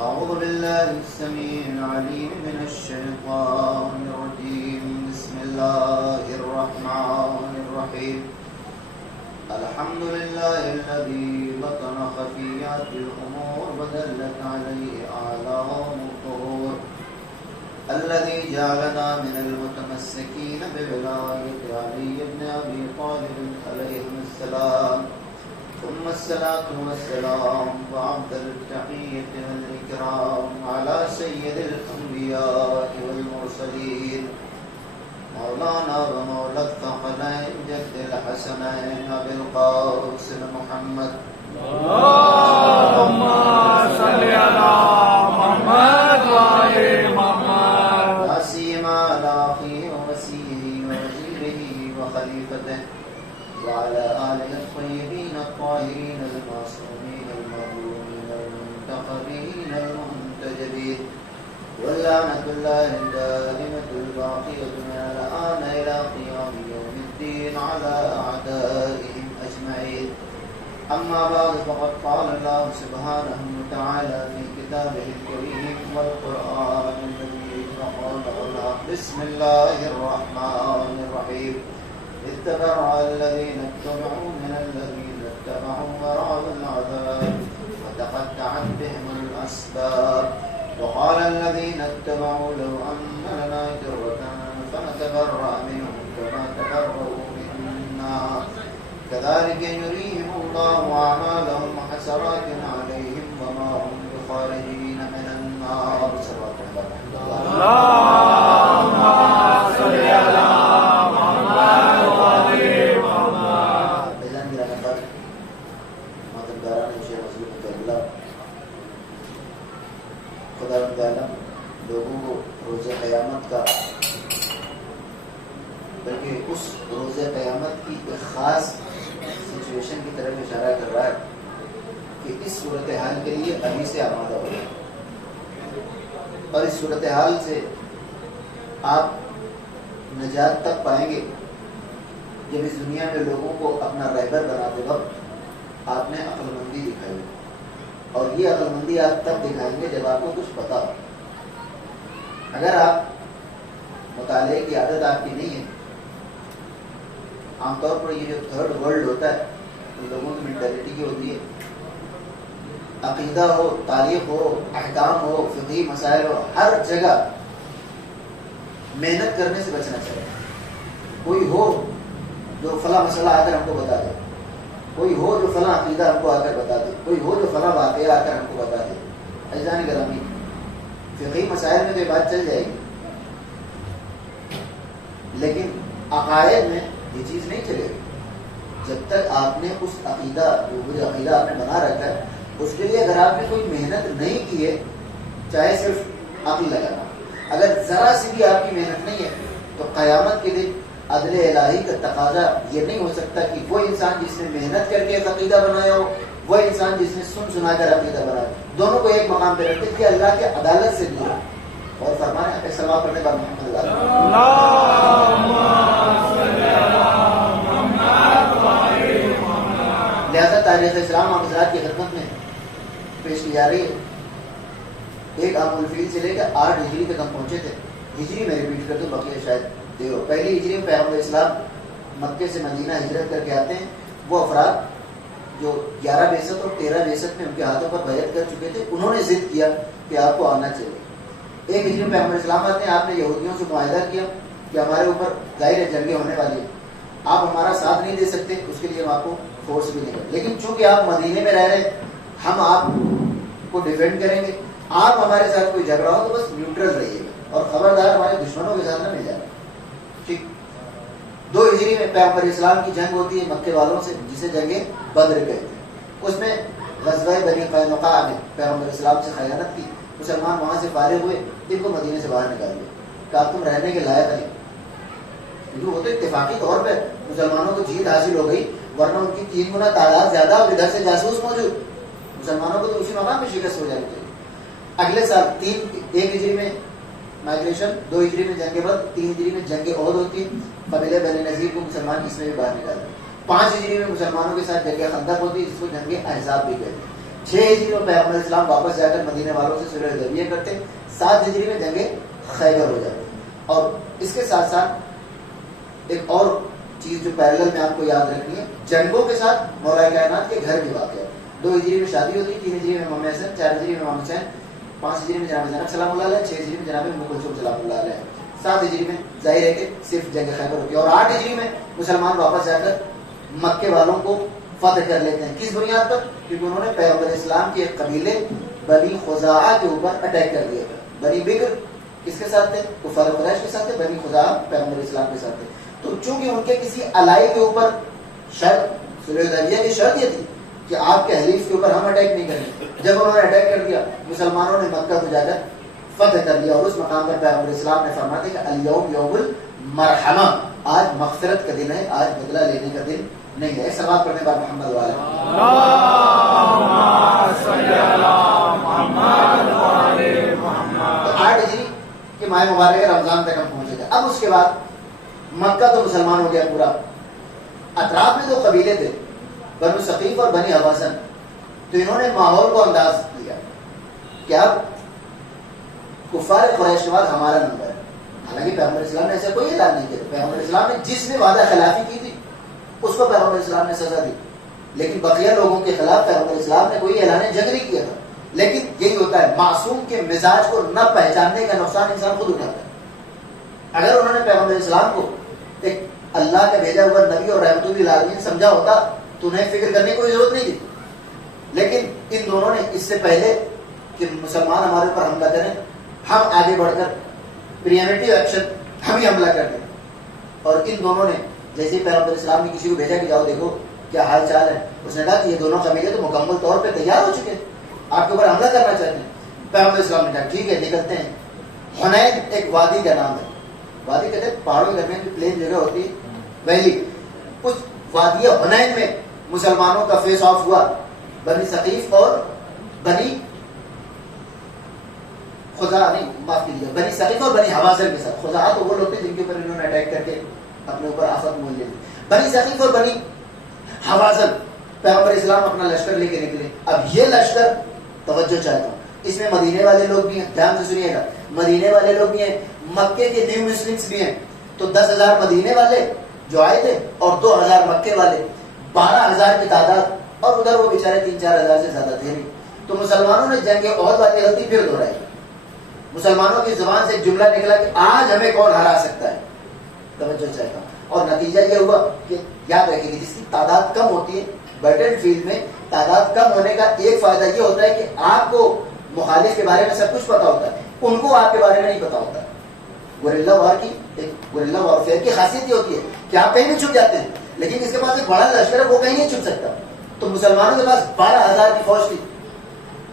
أعوذ بالله السميع العليم من الشيطان الرجيم. بسم الله الرحمن الرحيم. الحمد لله الذي بطن خفيات الأمور ودلت عليه أعلام الظهور، الذي جعلنا من المتمسكين بولاية علي بن أبي طالب عليهم السلام، ثم الصلاة والسلام وأفضل التحية والإكرام على سيد الأنبياء والمرسلين مولانا ومولى الثقلين جد الحسنين أبي القاسم محمد. اللهم صل على محمد وآل محمد. لا سيما على أخيه ووسيله ووزيره وخليفته وعلى آله الطيبين الطاهرين المعصومين المظلومين المنتخبين المنتجبين، واللعنة الله الدائمة الباقية من الآن إلى قيام يوم الدين على أعدائهم أجمعين. أما بعد، فقد قال الله سبحانه وتعالى في كتابه الكريم والقرآن المجيد وقال الله: بسم الله الرحمن الرحيم. إذ تبرأ الذين اتبعوا من الذين اتبعوا ورأوا العذاب وتقطعت بهم الأسباب، وقال الذين اتبعوا لو أن لنا كرة فنتبرأ منهم كما تبرأوا منا كذلك يريهم الله أعمالهم حسرات عليهم وما هم بخارجين من النار. اللهم صل على محمد وآل محمد. بیان میرا نمبر مددگاران شیخ مسلم قبلہ، خدا رب عالم لوگوں کو روز قیامت کا، بلکہ اس روز قیامت کی ایک خاص سچویشن کی طرف اشارہ کر رہا ہے کہ اس صورتحال کے لیے ابھی سے آمادہ ہو جائے، اور اس صورتحال سے آپ نجات تب پائیں گے جب اس دنیا میں لوگوں کو اپنا رہبر بناتے وقت آپ نے عقل مندی دکھائی، اور یہ عقل مندی آپ تب دکھائیں گے جب آپ کو کچھ پتا ہو۔ اگر آپ مطالعے کی عادت آپ کی نہیں ہے، عام طور پر یہ جو تھرڈ ورلڈ ہوتا ہے ان لوگوں کی مینٹیلٹی کی ہوتی ہے، عقیدہ ہو، تاریخ ہو، احکام ہو، فقہی مسائل ہو، ہر جگہ محنت کرنے سے بچنا چاہیے۔ کوئی ہو جو فلاں مسئلہ آ کر ہم کو بتا دے، کوئی ہو جو فلاں عقیدہ ہم کو آ کر بتا دے، کوئی ہو جو فلاں واقعہ آ کر ہم کو بتا دے۔ عزیزان گرامی، فقہی مسائل میں تو یہ بات چل جائے گی، لیکن عقائد میں یہ چیز نہیں چلے گی جب تک آپ نے اس عقیدہ، جو عقیدہ آپ نے بنا رکھا ہے، اس کے لیے اگر آپ نے کوئی محنت نہیں کی ہے، چاہے صرف عقل لگانا، اگر ذرا سی بھی آپ کی محنت نہیں ہے، تو قیامت کے دن عدل الہی کا تقاضا یہ نہیں ہو سکتا کہ وہ انسان جس نے محنت کر کے ایک عقیدہ بنایا ہو، وہ انسان جس نے سنا کر عقیدہ بنایا، دونوں کو ایک مقام پہ رکھتے کہ اللہ کی عدالت سے دور۔ اور فرمانے آپ سلام پڑھنے کا محمد اللہ، لہذا تاریخ اسلام اور حضرات کی خدمت میں پیش کی جا رہی ہے۔ ایک عام الفیل سے لے کر 8 ہجری تک ہم پہنچے تھے۔ ہجری میں ریپیٹ کر دوں، بقیہ شاید دیو۔ پہلی ہجری میں پیغمبر اسلام مکے سے مدینہ ہجرت کر کے آتے ہیں۔ وہ افراد جو 11 بعثت اور 13 بعثت میں ان کے ہاتھوں پر بیعت کر چکے تھے، انہوں نے ضد کیا کہ آپ کو آنا چاہیے۔ 1 ہجری میں پیغمبر اسلام آتے ہیں، آپ نے یہودیوں سے معاہدہ کیا کہ ہمارے اوپر ظاہر جنگیں ہونے والی ہیں، آپ ہمارا ساتھ نہیں دے سکتے، اس کے لیے ہم آپ کو فورس بھی نہیں کریں، لیکن چونکہ آپ مدینے میں رہ رہے ہیں، ہم آپ کو ڈیفینڈ کریں گے، آپ ہمارے ساتھ کوئی جھگڑا ہو تو بس نیوٹرل رہیے گا، اور خبردار ہمارے دشمنوں کے ساتھ نہ مل جانا۔ ٹھیک۔ 2 ہجری میں پیغمبر اسلام کی جنگ ہوتی ہے مکے والوں سے، جسے جنگ بدر کہتے ہیں۔ اس میں غزوہ بنی قینقاع میں پیغمبر اسلام سے خیانت کی، مسلمان وہاں سے فارغ ہوئے، ان کو مدینے سے باہر نکال دیا کہ آپ تم رہنے کے لائق نہیں، کیونکہ وہ تو اتفاقی طور پہ مسلمانوں کو جیت حاصل ہو گئی، ورنہ ان کی 3 گنا تعداد زیادہ اور ادھر سے جاسوس موجود، مسلمانوں کو تو اسی مقام پہ شکست ہو جانی چاہیے۔ اگلے سال 1 ہجری میں مائگریشن، 2 ہجری میں جنگ بدر، 3 ہجری میں جنگ عہد ہوتی ہے، قبیلہ بنی نذیر کو مسلمان اس میں بھی باہر نکالتے ہیں۔ 5 ہجری میں مسلمانوں کے ساتھ جنگ خندق ہوتی ہے، جس کو جنگ احزاب بھی کہتے ہیں۔ 6 ہجری میں پیغمبر اسلام واپس جا کر مدینے والوں سے صلح حدیبیہ کرتے، 7 ہجری میں جنگ خیبر ہو جاتی. اور اس کے ساتھ ساتھ ایک اور چیز جو پیرلل میں آپ کو یاد رکھنی ہے، جنگوں کے ساتھ مولا کائنات کے گھر بھی واقع ہے. 2 ہجری میں شادی ہوتی ہے، 3 ہجری میں امام حسن، 4 ہجری میں امام حسین، 5 ہجری میں جناب زینب سلام اللہ علیہ، 6 ہجری میں جناب ام کلثوم سلام اللہ علیہ، 7 ہجری میں ظاہر ہے کہ صرف جنگ خیبر ہوتی ہے. اور 8 ہجری میں مسلمان واپس جا کر مکے والوں کو فتح کر لیتے ہیں. کس بنیاد پر؟ کیونکہ انہوں نے پیغمبر اسلام کے ایک قبیلے بنی خزاعہ کے اوپر اٹیک کر دیا تھا. بنی بکر کس کے ساتھ تھے؟ کفار قریش کے ساتھ تھے. بنی خزاعہ پیغمبر اسلام کے ساتھ تھے. تو چونکہ ان کے کسی الائی کے اوپر شرط صلح حدیبیہ کی شرط یہ تھی کہ آپ کے حلیف کے اوپر ہم اٹیک نہیں کریں گے. جب انہوں نے اٹیک کر دیا، مسلمانوں نے مکہ کو جا کر فتح کر لیا. اور اس مقام پر پیغمبر اسلام نے فرمایا کہ الیوم یوم المرحمہ، آج مغفرت کا دن ہے، آج بدلہ لینے کا دن نہیں ہے. سلام پڑھنے پر محمد والے اللہم صلی علی محمد و علی محمد. تو 8 ہجری کے ماہ مبارک رمضان تک ہم پہنچے تھے. اب اس کے بعد مکہ تو مسلمان ہو گیا پورا. اطراف میں 2 قبیلے تھے، بنو ثقیف اور بنی حوازن. تو انہوں نے ماحول کو انداز دیا کہ اب کفار قریش کے بعد ہمارا نمبر ہے. حالانکہ پیغمبر اسلام نے ایسا کوئی اعلان نہیں کیا. پیغمبر اسلام نے جس نے وعدہ خلافی کی تھی اس کو پیغمبر اسلام نے سزا دی، لیکن بقیہ لوگوں کے خلاف پیغمبر اسلام نے کوئی اعلان جنگ نہیں کیا تھا. لیکن یہی ہوتا ہے، معصوم کے مزاج کو نہ پہچاننے کا نقصان انسان خود اٹھاتا ہے. اگر انہوں نے پیغمبر اسلام کو ایک اللہ کا بھیجا ہوا نبی اور رحمت للعالمین سمجھا ہوتا تو انہیں فکر کرنے کی کوئی ضرورت نہیں تھی. لیکن ان دونوں نے اس سے پہلے کہ مسلمان ہمارے اوپر حملہ کریں، ہم آگے بڑھ کر پریمپٹیو ایکشن ہم ہی حملہ کر دیں. اور ان دونوں نے جیسے پیغمبر اسلام نے کسی کو بھیجا کہ جاؤ دیکھو کیا حال چال ہے، اس نے کہا کہ یہ دونوں قبیلے تو مکمل طور پہ تیار ہو چکے ہیں، آپ کے اوپر حملہ کرنا چاہتے ہیں. پیغمبر اسلام نے کہا ٹھیک ہے نکلتے ہیں. حنین ایک وادی کا نام ہے. وادی کہتے ہیں پہاڑوں کے درمیان جو پلین جگہ ہوتی ہے ویلی. اس وادی حنین میں مسلمانوں کا فیس آف ہوا بنی ثقیف اور بنی خزاعہ، نہیں معاف کیجیے، بنی ثقیف اور بنی حوازن کے ساتھ. خزاعہ تو وہ لوگ تھے جن کے اوپر انہوں نے اٹیک کر کے اپنے اوپر آفت مول لی. بنی ثقیف اور بنی حوازن پیغمبر اسلام اپنا لشکر لے کے نکلے. اب یہ لشکر توجہ چاہتا ہوں، اس میں مدینے والے لوگ بھی ہیں، دھیان سے سنیے گا. مدینے والے لوگ بھی ہیں، مکے کے نیو مسلمس بھی ہیں. تو 10,000 مدینے والے جو آئے تھے اور 2,000 مکے والے، 12,000 کی تعداد. اور ادھر وہ بیچارے 3-4 ہزار سے زیادہ تھے نہیں. تو مسلمانوں نے جنگ احد والی غلطی پھر دہرائی. مسلمانوں کی زبان سے ایک جملہ نکلا کہ آج ہمیں کون ہرا سکتا ہے. توجہ چاہتا ہوں. اور نتیجہ یہ ہوا کہ یاد رکھیں گے جس کی تعداد کم ہوتی ہے بیٹل فیلڈ میں، تعداد کم ہونے کا ایک فائدہ یہ ہوتا ہے کہ آپ کو مخالف کے بارے میں سب کچھ پتا ہوتا ہے، ان کو آپ کے بارے میں نہیں پتا ہوتا. گوریلا وار کی ایک گوریلا وارفیئر کی خاصیت یہ ہوتی ہے کہ آپ کہیں بھی چھپ جاتے ہیں، لیکن اس کے پاس ایک بڑا لشکر ہے وہ کہیں نہیں چھپ سکتا. تو مسلمانوں کے پاس 12,000 کی فوج تھی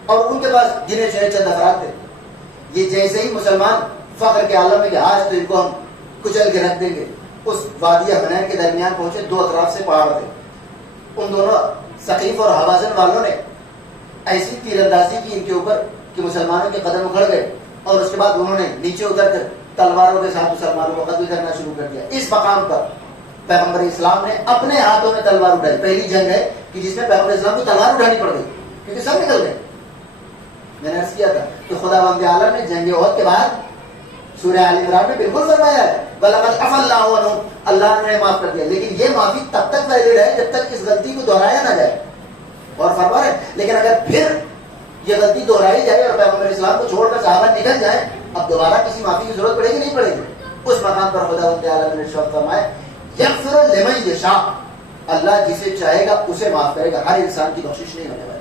اور ان کے پاس گنے چنے چند افراد تھے. یہ جیسے ہی مسلمان فخر کے عالم میں کہ آج تو ان کو ہم کچل کے رکھ دیں گے، اس وادی حنین کے درمیان پہنچے. 2 اطراف سے پہاڑ تھے. ان دونوں ثقیف اور حوازن والوں نے ایسی تیر اندازی کی ان کے اوپر کہ مسلمانوں کے قدم اکھڑ گئے. اور اس کے بعد انہوں نے نیچے اتر کر تلواروں کے ساتھ مسلمانوں کو قتل کرنا شروع کر دیا. اس مقام پر پیغمبر اسلام نے اپنے ہاتھوں میں تلوار اٹھائی. پہلی جنگ ہے کہ جس میں پیغمبر اسلام کو تلوار اٹھانی پڑ گئی کیونکہ سب نکل گئے. میں نے عرض کیا تھا کہ خدا بند عالم نے جنگ احد کے بعد سورہ آل عمران میں بالکل فرمایا ہے وَلَقَدْ عَفَا اللَّهُ عَنْهُمْ، اللہ نے معاف کر دیا. لیکن یہ معافی تب تک ویلڈ ہے جب تک اس غلطی کو دہرایا نہ جائے. اور فرما رہے لیکن اگر پھر یہ غلطی دہرائی جائے اور پیغمبر اسلام کو چھوڑ کر صحابہ نکل جائیں، اب دوبارہ کسی معافی کی ضرورت پڑے گی نہیں پڑے گی. اس مقام پر خدا بند عالم نے ارشاد فرمایا یغفر لمن یشاء، اللہ جسے چاہے گا اسے معاف کرے گا، ہر انسان کی بخشش نہیں ہونے والی.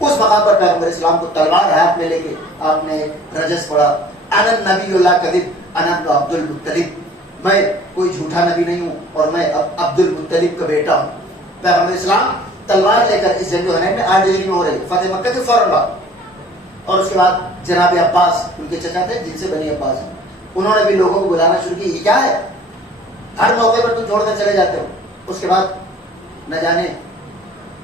اس مقام پر پیغمبر اسلام کو تلوار ہاتھ میں لے کے آپ نے رجس پڑھا انا نبی اللہ کذب انا ابن عبد المطلب، میں کوئی جھوٹا نبی نہیں ہوں اور میں عبد المطلب کا بیٹا ہوں. پیغمبر اسلام تلوار لے کر اس جنگ حنین میں 8 ہجری میں ہو رہی فتح مکہ کے فوراً بعد. اور اس کے بعد جناب عباس ان کے چچا تھے جن سے بنی عباس ہیں، انہوں نے بھی لوگوں کو بلانا شروع کی. یہ کیا ہے، ہر موقع پر تم چھوڑ کر چلے جاتے ہو. اس کے بعد نہ جانے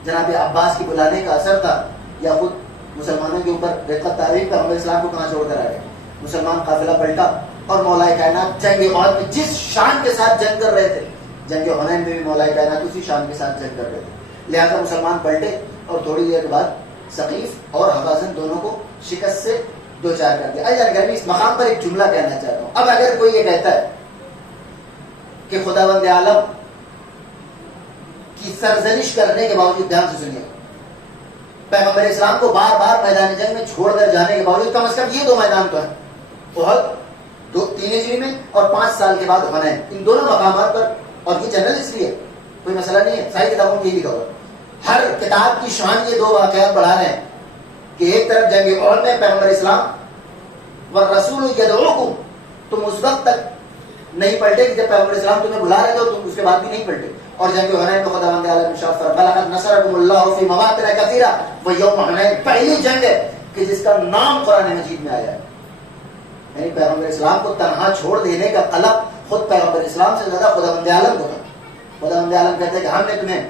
جناب عباس کی بلانے کا اثر تھا یا خود مسلمانوں کے اوپر رقت تاریخ پیغمبر اسلام کو کہاں چھوڑ کر آ گئے. مسلمان قافلہ پلٹا اور مولا کائنات جنگ احد میں جس شان کے ساتھ جنگ کر رہے تھے، جنگ حنین میں بھی مولا کائنات اسی شان کے ساتھ جنگ کر رہے تھے. لہذا مسلمان پلٹے اور تھوڑی دیر کے بعد ثقیف اور حوازن دونوں کو شکست سے دو چار کر دیا. میں اس مقام پر ایک جملہ کہنا چاہتا ہوں. اب اگر کوئی یہ کہتا ہے کہ خداوند عالم کی سرزنش کرنے کے باوجود، دھیان سے سنیے، پیغمبر اسلام کو بار بار میدان جنگ میں چھوڑ کر جانے کے باوجود، کم از کم یہ دو میدان تو ہیں، احد 3 ہجری میں اور 5 سال کے بعد حنین، ان دونوں مقامات پر. اور یہ جنرل اس لیے کوئی مسئلہ نہیں ہے، ساری کتابوں میں یہ لکھا ہوا. ہر کتاب کی شان یہ 2 واقعات بڑھا رہے ہیں کہ ایک طرف جنگ احد میں پیغمبر اسلام والرسول یدعوکم، تم اس وقت تک نہیں پلٹے کہ جب پیغمبر اسلام تمہیں بلا رہے تھے اور تم اس کے بعد بھی نہیں پلٹے. اور جنگ حنین میں خداوند عالم ارشاد فرمایا لقد نصرکم اللہ فی مواطن کثیرہ ویوم حنین، پہلی جنگ ہے کہ جس کا نام قرآن مجید میں آیا ہے. یعنی پیغمبر اسلام کو تنہا چھوڑ دینے کا قلب خود پیغمبر اسلام سے زیادہ خداوند عالم کو تھا. خداوند عالم کہتے ہیں کہ ہم نے تمہیں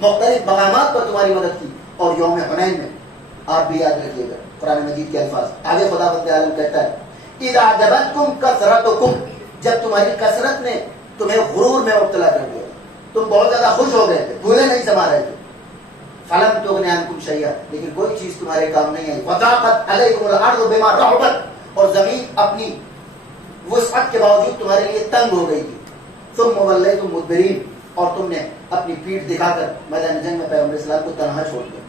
مختلف مقامات پر تمہاری مدد کی، اور یوم حنین میں آپ بھی یاد رکھیے گا قرآن مجید کے الفاظ. آگے خداوند عالم کہتا ہے اذا اعجبتکم کثرتکم، جب تمہاری کثرت نے تمہیں غرور میں مبتلا کر دیا، تم بہت زیادہ خوش ہو گئے تھے، بھولے نہیں سما رہے تھے. فلم تغنی عنکم شیئا، لیکن کوئی چیز تمہارے کام نہیں آئی. وضاقت علیکم الارض بما رحبت، اور زمین اپنی وسعت کے باوجود تمہارے لیے تنگ ہو گئی تھی. ثم ولیتم مدبرین، اور تم نے اپنی پیٹھ دکھا کر میدان جنگ میں پیغمبر اسلام کو تنہا چھوڑ دیا.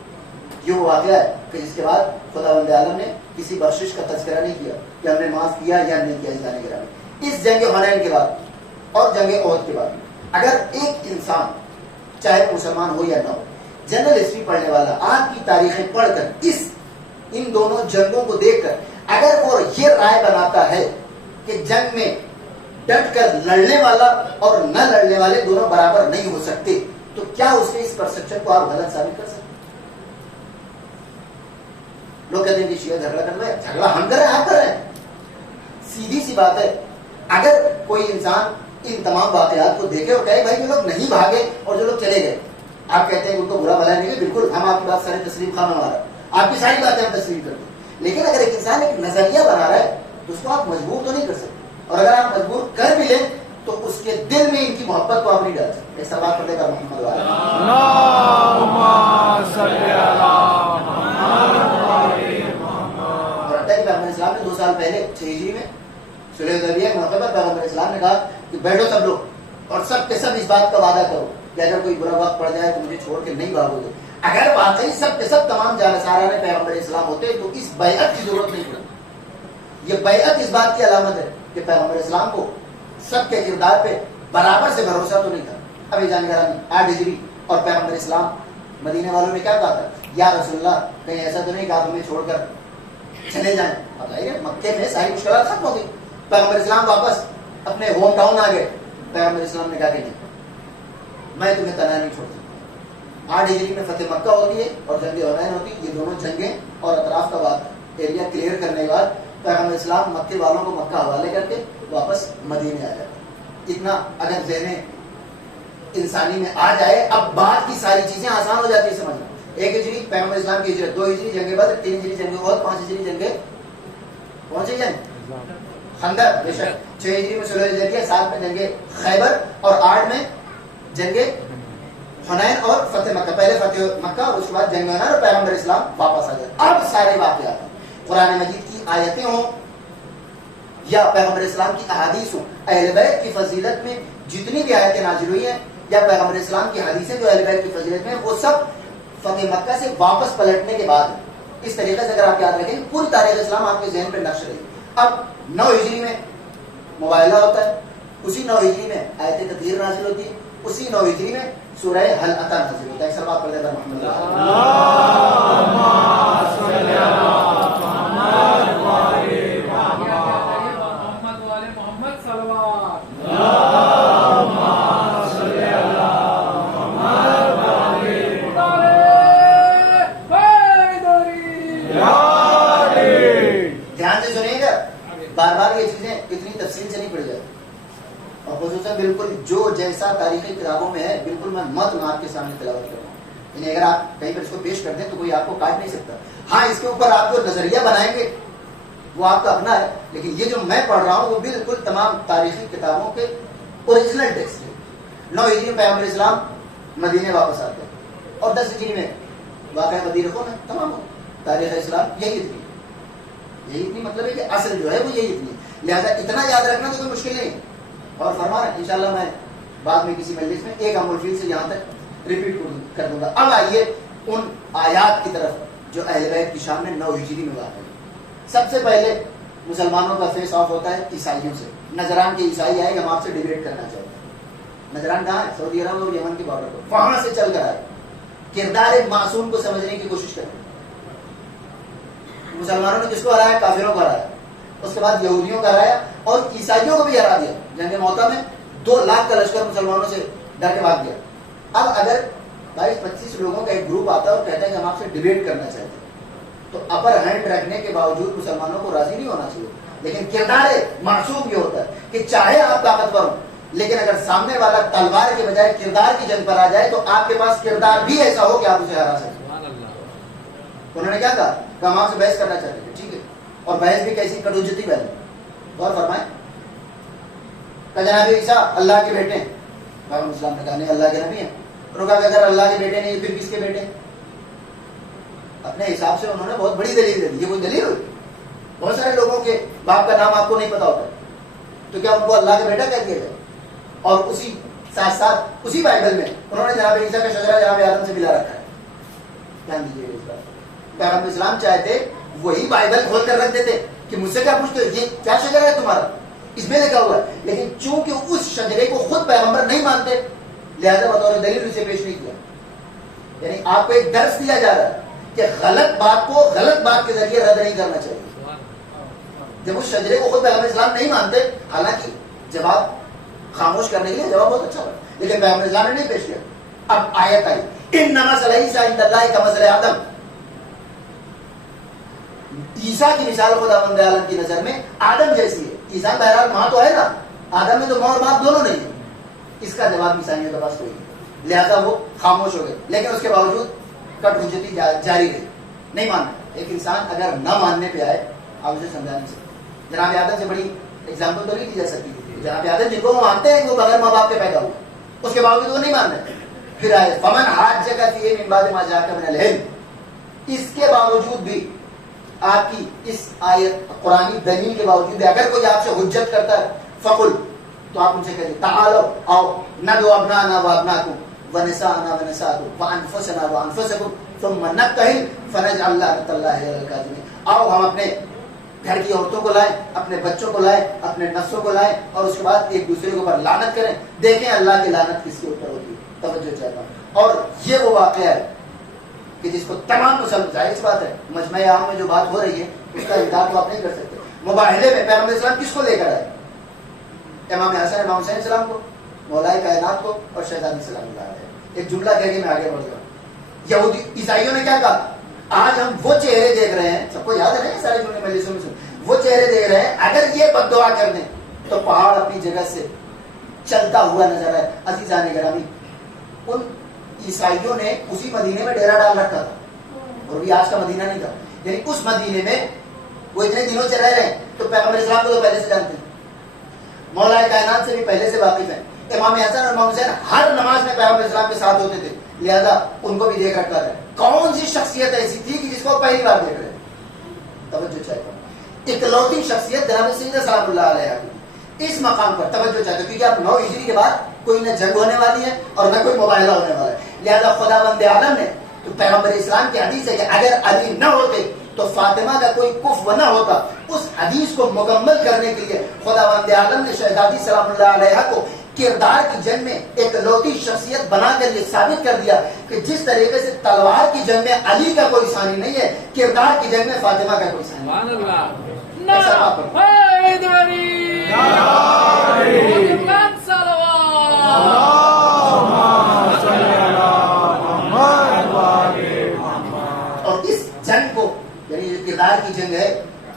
یہ وہ واقعہ ہے کہ جس کے بعد خداوند عالم نے کسی بخشش کا تذکرہ نہیں کیا کہ ہم نے معاف کیا یا نہیں کیا. جانے کے بعد اس جنگ حنین کے بعد اور جنگ احد کے بعد اگر ایک انسان چاہے مسلمان ہو یا نہ ہو، جنرل ہسٹری پڑھنے والا آج کی تاریخیں پڑھ کر ان دونوں جنگوں کو دیکھ کر اگر وہ یہ رائے بناتا ہے کہ جنگ میں ڈٹ کر لڑنے والا اور نہ لڑنے والے دونوں برابر نہیں ہو سکتے، تو کیا اس کے اس پرسپشن کو آپ غلط ثابت کر سکتے؟ لوگ کہتے ہیں کہ شیعہ جھگڑا کر رہے ہیں، جھگڑا ہم کر رہے ہیں، آپ کر رہے ہیں. سیدھی سی بات ہے، اگر کوئی انسان ان تمام واقعات کو دیکھے اور کہے بھائی جو لوگ نہیں بھاگے اور جو لوگ چلے گئے، آپ کہتے ہیں ان کو برا بھلا نہیں، بالکل ہم آپ کی بات سارے تسلیم خان ہمارا، آپ کی ساری باتیں ہم تسلیم کرتے ہیں. لیکن اگر ایک انسان ایک نظریہ بنا رہا ہے تو اس کو آپ مجبور تو نہیں کر سکتے، اور اگر آپ مجبور کر بھی لیں تو اس کے دل میں ان کی محبت کو آپ نہیں ڈال سکتے. ایک سوال پڑھے گا محمد والا پیغمبر اسلام نے 2 سال پہلے 6 ہجری میں صلح حدیبیہ کے موقع پر پیغمبر اسلام نے کہا کہ بیٹھو سب لوگ اور سب کے سب اس بات کا وعدہ کرو کہ اگر کوئی برا وقت پڑ جائے تو مجھے چھوڑ کے نہیں بھاگو گے. اگر واقعی سب کے سب تمام جانسارا نے پیغمبر اسلام ہوتے تو اس بیعت کی ضرورت نہیں پڑتی. یہ بیعت اس بات کی علامت ہے کہ پیغمبر اسلام کو سب کے کردار پہ برابر سے بھروسہ تو نہیں تھا. ابھی جانکاری 8 ہجری اور پیغمبر اسلام مدینے والوں نے کیا کہا تھا؟ یا رسول اللہ کہیں ایسا تو نہیں کہا تمہیں چھوڑ کر چلے جائیں؟ بتائیے مکے میں ساری مشکلات ختم ہو گئی، پیغمبر اسلام واپس اپنے ہوم ٹاؤن آ گئے. پیغمبر اسلام نے کہا کہ نہیں، میں تمہیں تنہا نہیں چھوڑ سکتا. 8 ہجری میں فتح مکہ ہوتی ہے اور جنگ حنین ہوتی ہے. یہ دونوں جنگیں اور اطراف کا ایریا کلیئر کرنے کے بعد پیغمبر اسلام مکے والوں کو مکہ حوالے کر کے واپس مدینے آ جاتا. اتنا اگر ذہن انسانی میں آ جائے اب بات کی ساری چیزیں آسان ہو جاتی ہے سمجھنا. 1 ہجری پیغمبر اسلام کی ہجرت، 2 ہجری جنگ بدر، 3 ہجری جنگ احد، 5 ہجری جنگ پہنچے جنگ خندق، بے شک 6 ہجری میں صلح حدیبیہ، 7 میں جنگ خیبر اور 8 میں جنگ حنین اور فتح مکہ. پہلے فتح مکہ اور اس کے بعد جنگ حنین اور پیغمبر اسلام واپس آ جائے. اب سارے واقعات قرآن مجید کی آیتیں ہوں یا پیغمبر اسلام کی احادیث ہوں، اہل بیت کی فضیلت میں جتنی بھی آیتیں نازل ہوئی ہیں یا پیغمبر اسلام کی حدیثیں جو اہل بیت کی فضیلت میں، وہ سب فتح مکہ سے واپس پلٹنے کے بعد. اس طریقے سے اگر آپ یاد رکھیں پوری تاریخ اسلام آپ کے ذہن پہ نقش رہی. اب 9 ہجری میں مباہلہ ہوتا ہے، اسی 9 ہجری میں آیت تطہیر نازل ہوتی ہے، اسی 9 ہجری میں سورہ حل عطا نازل ہوتا ہے. ایک سب بات پڑھ دیتا محمد بار بار یہ چیزیں اتنی تفصیل سے نہیں پڑھی جاتی، اور خصوصاً بالکل جو جیسا تاریخی کتابوں میں ہے بالکل میں متن آپ کے سامنے تلاوت کر رہا ہوں. یعنی اگر آپ کہیں پر اس کو پیش کر دیں تو کوئی آپ کو کاٹ نہیں سکتا. ہاں اس کے اوپر آپ جو نظریہ بنائیں گے وہ آپ کا اپنا ہے، لیکن یہ جو میں پڑھ رہا ہوں وہ بالکل تمام تاریخی کتابوں کے اوریجنل ٹیکسٹ ہے. 9 ہجری میں پیغمبر اسلام مدینے واپس آتے ہیں اور 10 ہجری میں واقعہ بدیر خون ہے تمام ہو تاریخ اسلام یہی اتنی مطلب ہے کہ اصل جو ہے وہ یہی اتنی ہے، لہٰذا اتنا یاد رکھنا تو کوئی مشکل نہیں ہے. اور فرما رہے انشاءاللہ میں بعد میں کسی مجلس میں ایک عام الفیل سے یہاں تک ریپیٹ کر دوں گا. اب آئیے ان آیات کی طرف جو اہل بیت کی شان میں 9 ہجری میں واقع ہے. سب سے پہلے مسلمانوں کا فیس آف ہوتا ہے عیسائیوں سے. نجران کے عیسائی آئے ہم آپ سے ڈیبیٹ کرنا چاہتے ہیں. نجران کہاں ہے؟ سعودی عرب اور یمن کے بارڈر پر. وہاں سے چل کر آئے کردار ایک معصوم کو سمجھنے کی کوشش کریں. مسلمانوں نے کس کو ہرایا؟ کافروں کو ہرایا. اس کے بعد یہودیوں کو ہرایا اور عیسائیوں کو بھی ہرا دیا. جنگ موتا میں 2 لاکھ کا لشکر مسلمانوں سے ڈر کے بھاگ گیا. اب اگر 22-25 لوگوں کا ایک گروپ آتا ہے اور کہتا ہے کہ ہم آپ سے ڈیبیٹ کرنا چاہتے ہیں تو اپر ہینڈ رکھنے کے باوجود مسلمانوں کو راضی نہیں ہونا چاہیے. لیکن کردار معصوم یہ ہوتا ہے کہ چاہے آپ طاقتور ہوں لیکن اگر سامنے والا تلوار کے بجائے کردار کی جنگ پر آ جائے تو آپ کے پاس کردار بھی ایسا ہو کہ آپ اسے ہرا سکیں. انہوں نے کیا کہا کہ ہم آپ سے بحث کرنا چاہتے ہیں. ٹھیک ہے. اور بحث بھی کیسی کٹوجتی بحث. غور فرمائیں کہ جناب عیسیٰ اللہ کے بیٹے ہیں. پیغمبر اسلام نے کہا نہیں اللہ کے نبی ہیں. انہوں نے کہا کہ اگر اللہ کے بیٹے نہیں پھر کس کے بیٹے ہیں؟ اپنے حساب سے انہوں نے بہت بڑی دلیل دے دی. یہ کوئی دلیل ہوئی؟ بہت سارے لوگوں کے باپ کا نام آپ کو نہیں پتا ہوتا تو کیا ان کو اللہ کا بیٹا کہہ دیا جائے؟ اور اسی ساتھ ساتھ اسی بائبل میں انہوں نے جناب عیسیٰ کا شجرہ جناب آدم سے ملا رکھا ہے. دھیان دیجیے اس بات. پیغمبر اسلام چاہتے وہی بائبل کھول کر رکھ دیتے کہ مجھ سے کیا پوچھتے ہو یہ کیا شجرہ ہے تمہارا اس میں لکھا ہوا ہے. لیکن چونکہ اس شجرے کو خود پیغمبر نہیں مانتے لہذا بطور دلیل اسے پیش نہیں کیا. یعنی آپ کو ایک درس دیا جا رہا ہے کہ غلط بات کو غلط بات کے ذریعے رد نہیں کرنا چاہیے. جب اس شجرے کو خود پیغمبر اسلام نہیں مانتے حالانکہ جواب خاموش کرنے کے لیے جواب بہت اچھا بنا لیکن پیغمبر اسلام نے نہیں پیش کیا. اب آیت آئی انما مثل عیسیٰ عند اللہ کمثل آدم. عیسیٰ کی مثال خداوند عالم کی نظر میں آدم جیسی ہے. عیسیٰ بہرحال ماں تو ہے نا, آدم میں تو ماں اور باپ دونوں نہیں ہے. اس کا جواب عیسائیوں کے پاس کوئی نہیں, لہذا وہ خاموش ہو گئے. لیکن اس کے باوجود کٹ حجتی جاری رہی, نہیں ماننا. ایک انسان اگر نہ ماننے پہ آئے آپ اسے سمجھا نہیں سکتے. جناب آدم سے بڑی ایگزامپل تو نہیں دی جا سکتی. جناب آدم جن کو وہ مانتے ہیں کہ وہ بغیر ماں باپ کے پیدا ہوئے, اس کے باوجود وہ نہیں مان رہے. پھر آئے فمن حاجک فیہ من بعد ما جاءک من العلم. اس کے باوجود بھی آپ کی اس آیت قرآنی دلیل کے باوجود بھی اگر کوئی آپ سے حجت کرتا ہے فقل, تو آپ ان سے کہتے تعالوا آؤ ندعو ابناءنا وابناءکم ونساءنا ونساءکم وانفسنا وانفسکم ثم نبتہل فنجعل لعنۃ اللہ علی الکاذبین. آؤ ہم اپنے گھر کی عورتوں کو لائیں, اپنے بچوں کو لائیں, اپنے نفسوں کو لائیں اور اس کے بعد ایک دوسرے کے اوپر لعنت کریں, دیکھیں اللہ کی لعنت کس کے اوپر ہوتی ہے. توجہ چاہتا ہوں. اور یہ وہ واقعہ ہے کہ جس کو تمام مسلمان, ظاہر سی بات ہے مجمع عام میں جو بات ہو رہی ہے اس کا انکار تو آپ نہیں کر سکتے. مباہلے میں پیغمبر اسلام کس کو لے کر آئے؟ امام حسن امام حسین السلام کو, مولائے کائنات کو اور شہزادی سلام اللہ علیہ. ایک جملہ کہہ کے میں آگے بڑھ جاؤں. یہودی عیسائیوں نے کیا کہا؟ آج ہم وہ چہرے دیکھ رہے ہیں, سب کو یاد ہے سارے جملے مجلسوں میں وہ چہرے دیکھ رہے ہیں اگر یہ بد دعا کر دیں تو پہاڑ اپنی جگہ سے چلتا ہوا نظر آئے. عزیزان گرامی, ان عیسائیوں نے اسی مدینے میں ڈیرا ڈال رکھا تھا اور بھی آج کا مدینہ نہیں تھا. یعنی اس مدینے میں وہ اتنے دنوں سے رہ رہے ہیں تو پیغمبر اسلام کو تو پہلے سے جانتے ہیں, مولا کائنات سے بھی پہلے سے واقف ہیں. امام حسن اور امام حسین ہر نماز میں پیغمبر اسلام کے ساتھ ہوتے تھے, لہذا ان کو بھی دیکھ رکھا ہے. کون سی شخصیت ایسی تھی کہ جس کو پہلی بار دیکھ رہے ہیں؟ توجہ چاہتا ہوں. اکلوتی شخصیت جناب سیدنا سلام اللہ علیہ کی اس مقام پر توجہ چاہتے ہیں, کیونکہ اب 9 ہجری کے بعد کوئی نہ جنگ ہونے والی ہے اور نہ کوئی مباہلہ ہونے والا ہے. لہذا خداوند عالم نے تو پیغمبر اسلام کی حدیث ہے کہ اگر علی نہ ہوتے تو فاطمہ کا کوئی کفو نہ ہوتا. اس حدیث کو مکمل کرنے کے لیے خداوند عالم نے شہزادی سلام اللہ علیہ کو کردار کی جنگ میں ایک لوتی شخصیت بنا کر یہ ثابت کر دیا کہ جس طریقے سے تلوار کی جنگ میں علی کا کوئی ثانی نہیں ہے, کردار کی جنگ میں فاطمہ کا کوئی ثانی نہیں. اور اس جنگ کو یعنی جو کردار کی جنگ ہے,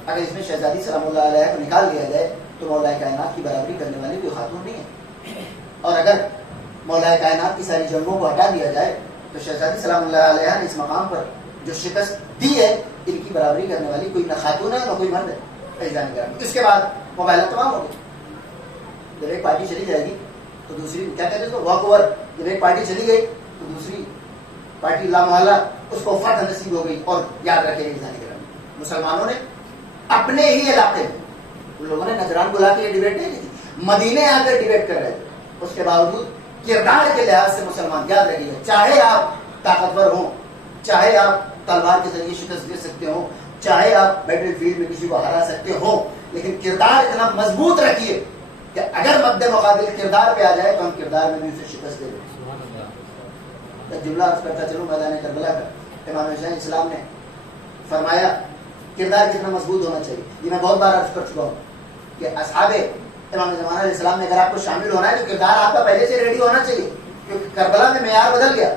اگر اس میں شہزادی سلام اللہ علیہ کو نکال دیا جائے تو مولا کائنات کی برابری کرنے والی کوئی خاتون نہیں ہے. اور اگر مولا کائنات کی ساری جنگوں کو ہٹا دیا جائے تو شہزادی سلام اللہ علیہ نے اس مقام پر جو شکست دی ہے ان کی برابری کرنے والی کوئی نہ خاتون ہے نہ کوئی مرد ہے. اس کے بعد مباہلہ تمام ہو گئے. جب ایک پارٹی چلی جائے گی تو دوسری کیا کہتے ہیں واک اوور, جب ایک پارٹی چلی گئی تو دوسری پارٹی لامحالہ اس کو فتح نصیب ہو گئی. اور یاد رکھیں مسلمانوں نے اپنے ہی علاقے میں ان لوگوں نے نجران بلا کے یہ ڈیبیٹ نہیں کی تھی, مدینے آ کر ڈیبیٹ کر رہے تھے. اس کے باوجود کردار کے لحاظ سے مسلمان یاد رکھیے, چاہے آپ طاقتور ہوں, چاہے آپ تلوار کے ذریعے شکست دے سکتے ہوں, چاہے آپ بیٹل فیلڈ میں کسی کو ہرا سکتے ہو, لیکن کردار اتنا مضبوط رکھیے کہ اگر مد مقابل کردار پہ آ جائے تو ہم کردار میں بھی اسے شکست دے دیں. جملہ عرض کرتا چلوں میدان کربلا کا امام حسین اسلام نے فرمایا کردار کتنا مضبوط ہونا چاہیے. یہ میں بہت بار عرض کر چکا ہوں کہ اصحاب امام زمانہ علیہ السلام نے اگر آپ کو شامل ہونا ہے تو کردار آپ کا پہلے سے ریڈی ہونا چاہیے, کیونکہ کربلا میں معیار بدل گیا.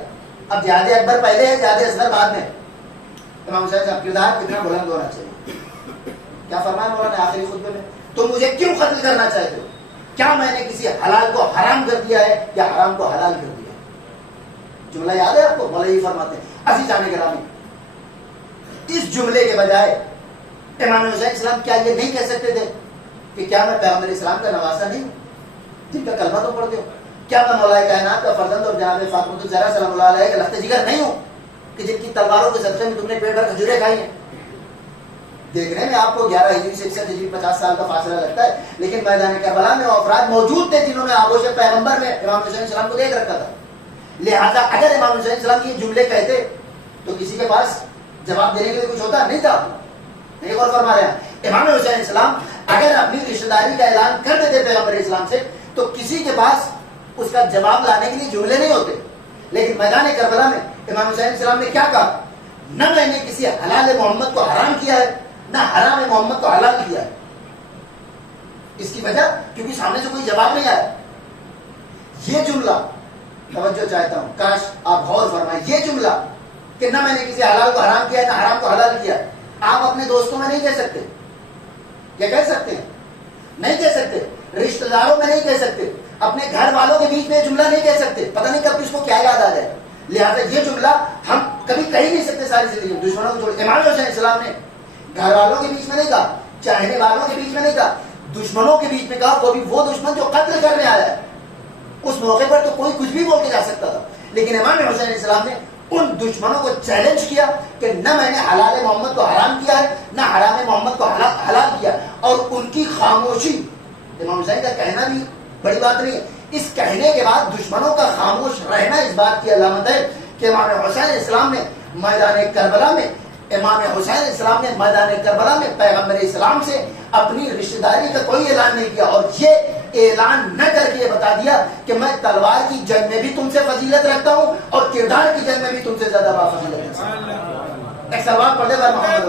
اب جہاد اکبر پہلے ہے, جہاد اصغر بعد میں. امام حسین صاحب کردار کتنا بلند ہونا چاہیے. کیا فرمایا مولانا آخری خطبے میں, تم مجھے کیوں قتل کرنا چاہتے ہو؟ کیا میں نے کسی حلال کو حرام کر دیا ہے یا حرام کو حلال کر دیا؟ جملہ یاد ہے آپ کو؟ مولا یہ فرماتے ہیں عزیزان گرامی, اس جملے کے بجائے امام حسین اسلام کیا یہ نہیں کہہ سکتے تھے کہ کیا میں پیغمبر اسلام کا نواسا نہیں ہوں جن کا کلمہ تو پڑھتے ہو؟ کیا میں مولا کائنات کا فرزند اور جناب فاطمہ الزہرا سلام اللہ علیہ کا لخت جگر نہیں ہوں کہ جن کی تلواروں کے صدقے میں تم نے پیٹ بھر کھجوریں کھائی ہیں؟ دیکھنے میں آپ کو 11 ہجری سے 61 ہجری 50 سال کا فاصلہ لگتا ہے, لیکن میدان کربلا میں وہ افراد موجود تھے جنہوں نے آغوش پیغمبر میں امام حسین اسلام کو دیکھ رکھا تھا. لہذا اگر امام حسین اسلام یہ جملے کہتے تو کسی کے پاس جواب دینے کے لیے کچھ ہوتا نہیں تھا. نہیں غور فرما رہے ہیں, امام حسین اسلام اگر اپنی رشتہ داری کا اعلان کر دیتے پیغمبر اسلام سے تو کسی کے پاس اس کا جواب لانے کے لیے جملے نہیں ہوتے. لیکن میدان کربلا میں امام حسین اسلام نے کیا کہا؟ نہ میں نے کسی حلال محمد کو حرام کیا ہے نہ حرام محمد کو حلال کیا ہے. اس کی وجہ کیونکہ سامنے سے کوئی جواب نہیں آیا. یہ جملہ توجہ چاہتا ہوں, کاش آپ غور فرمائیں, یہ جملہ کہ نہ میں نے کسی حلال کو حرام کیا ہے نہ حرام کو حلال کیا, آپ اپنے دوستوں میں نہیں کہہ سکتے. کیا کہہ سکتے ہیں؟ نہیں کہہ سکتے. رشتہ داروں میں نہیں کہہ سکتے. اپنے گھر والوں کے بیچ میں جملہ نہیں کہہ سکتے. پتہ نہیں کب کس کو کیا یاد آ جائے. لہٰذا یہ جملہ ہم کبھی کہہ نہیں سکتے ساری زندگی میں. دشمنوں کو چھوڑ امام حسین اسلام نے گھر والوں کے بیچ میں نہیں کہا, چاہنے والوں کے بیچ میں نہیں کہا, دشمنوں کے بیچ میں کہا, وہ بھی وہ دشمن جو قتل کرنے آیا ہے. اس موقع پر تو کوئی کچھ بھی بول کے جا سکتا تھا, لیکن امام حسین اسلام نے ان دشمنوں کو چیلنج کیا کہ نہ میں نے حلال محمد کو حرام کیا ہے نہ حرام محمد کو حلال کیا. اور ان کی خاموشی, امام حسین کا کہنا بھی بڑی بات نہیں ہے, اس کہنے کے بعد دشمنوں کا خاموش رہنا اس بات کی علامت ہے کہ امام حسین اسلام نے میدان کربلا میں پیغمبر اسلام سے اپنی رشتہ داری کا کوئی اعلان نہیں کیا, اور یہ اعلان نہ کر کے بتا دیا کہ میں تلوار کی جنگ میں بھی تم سے فضیلت رکھتا ہوں اور کردار کی جنگ میں بھی تم سے زیادہ بافضیلت رکھتا ہوں. ایک سلوات پڑھ دے بھائی محمد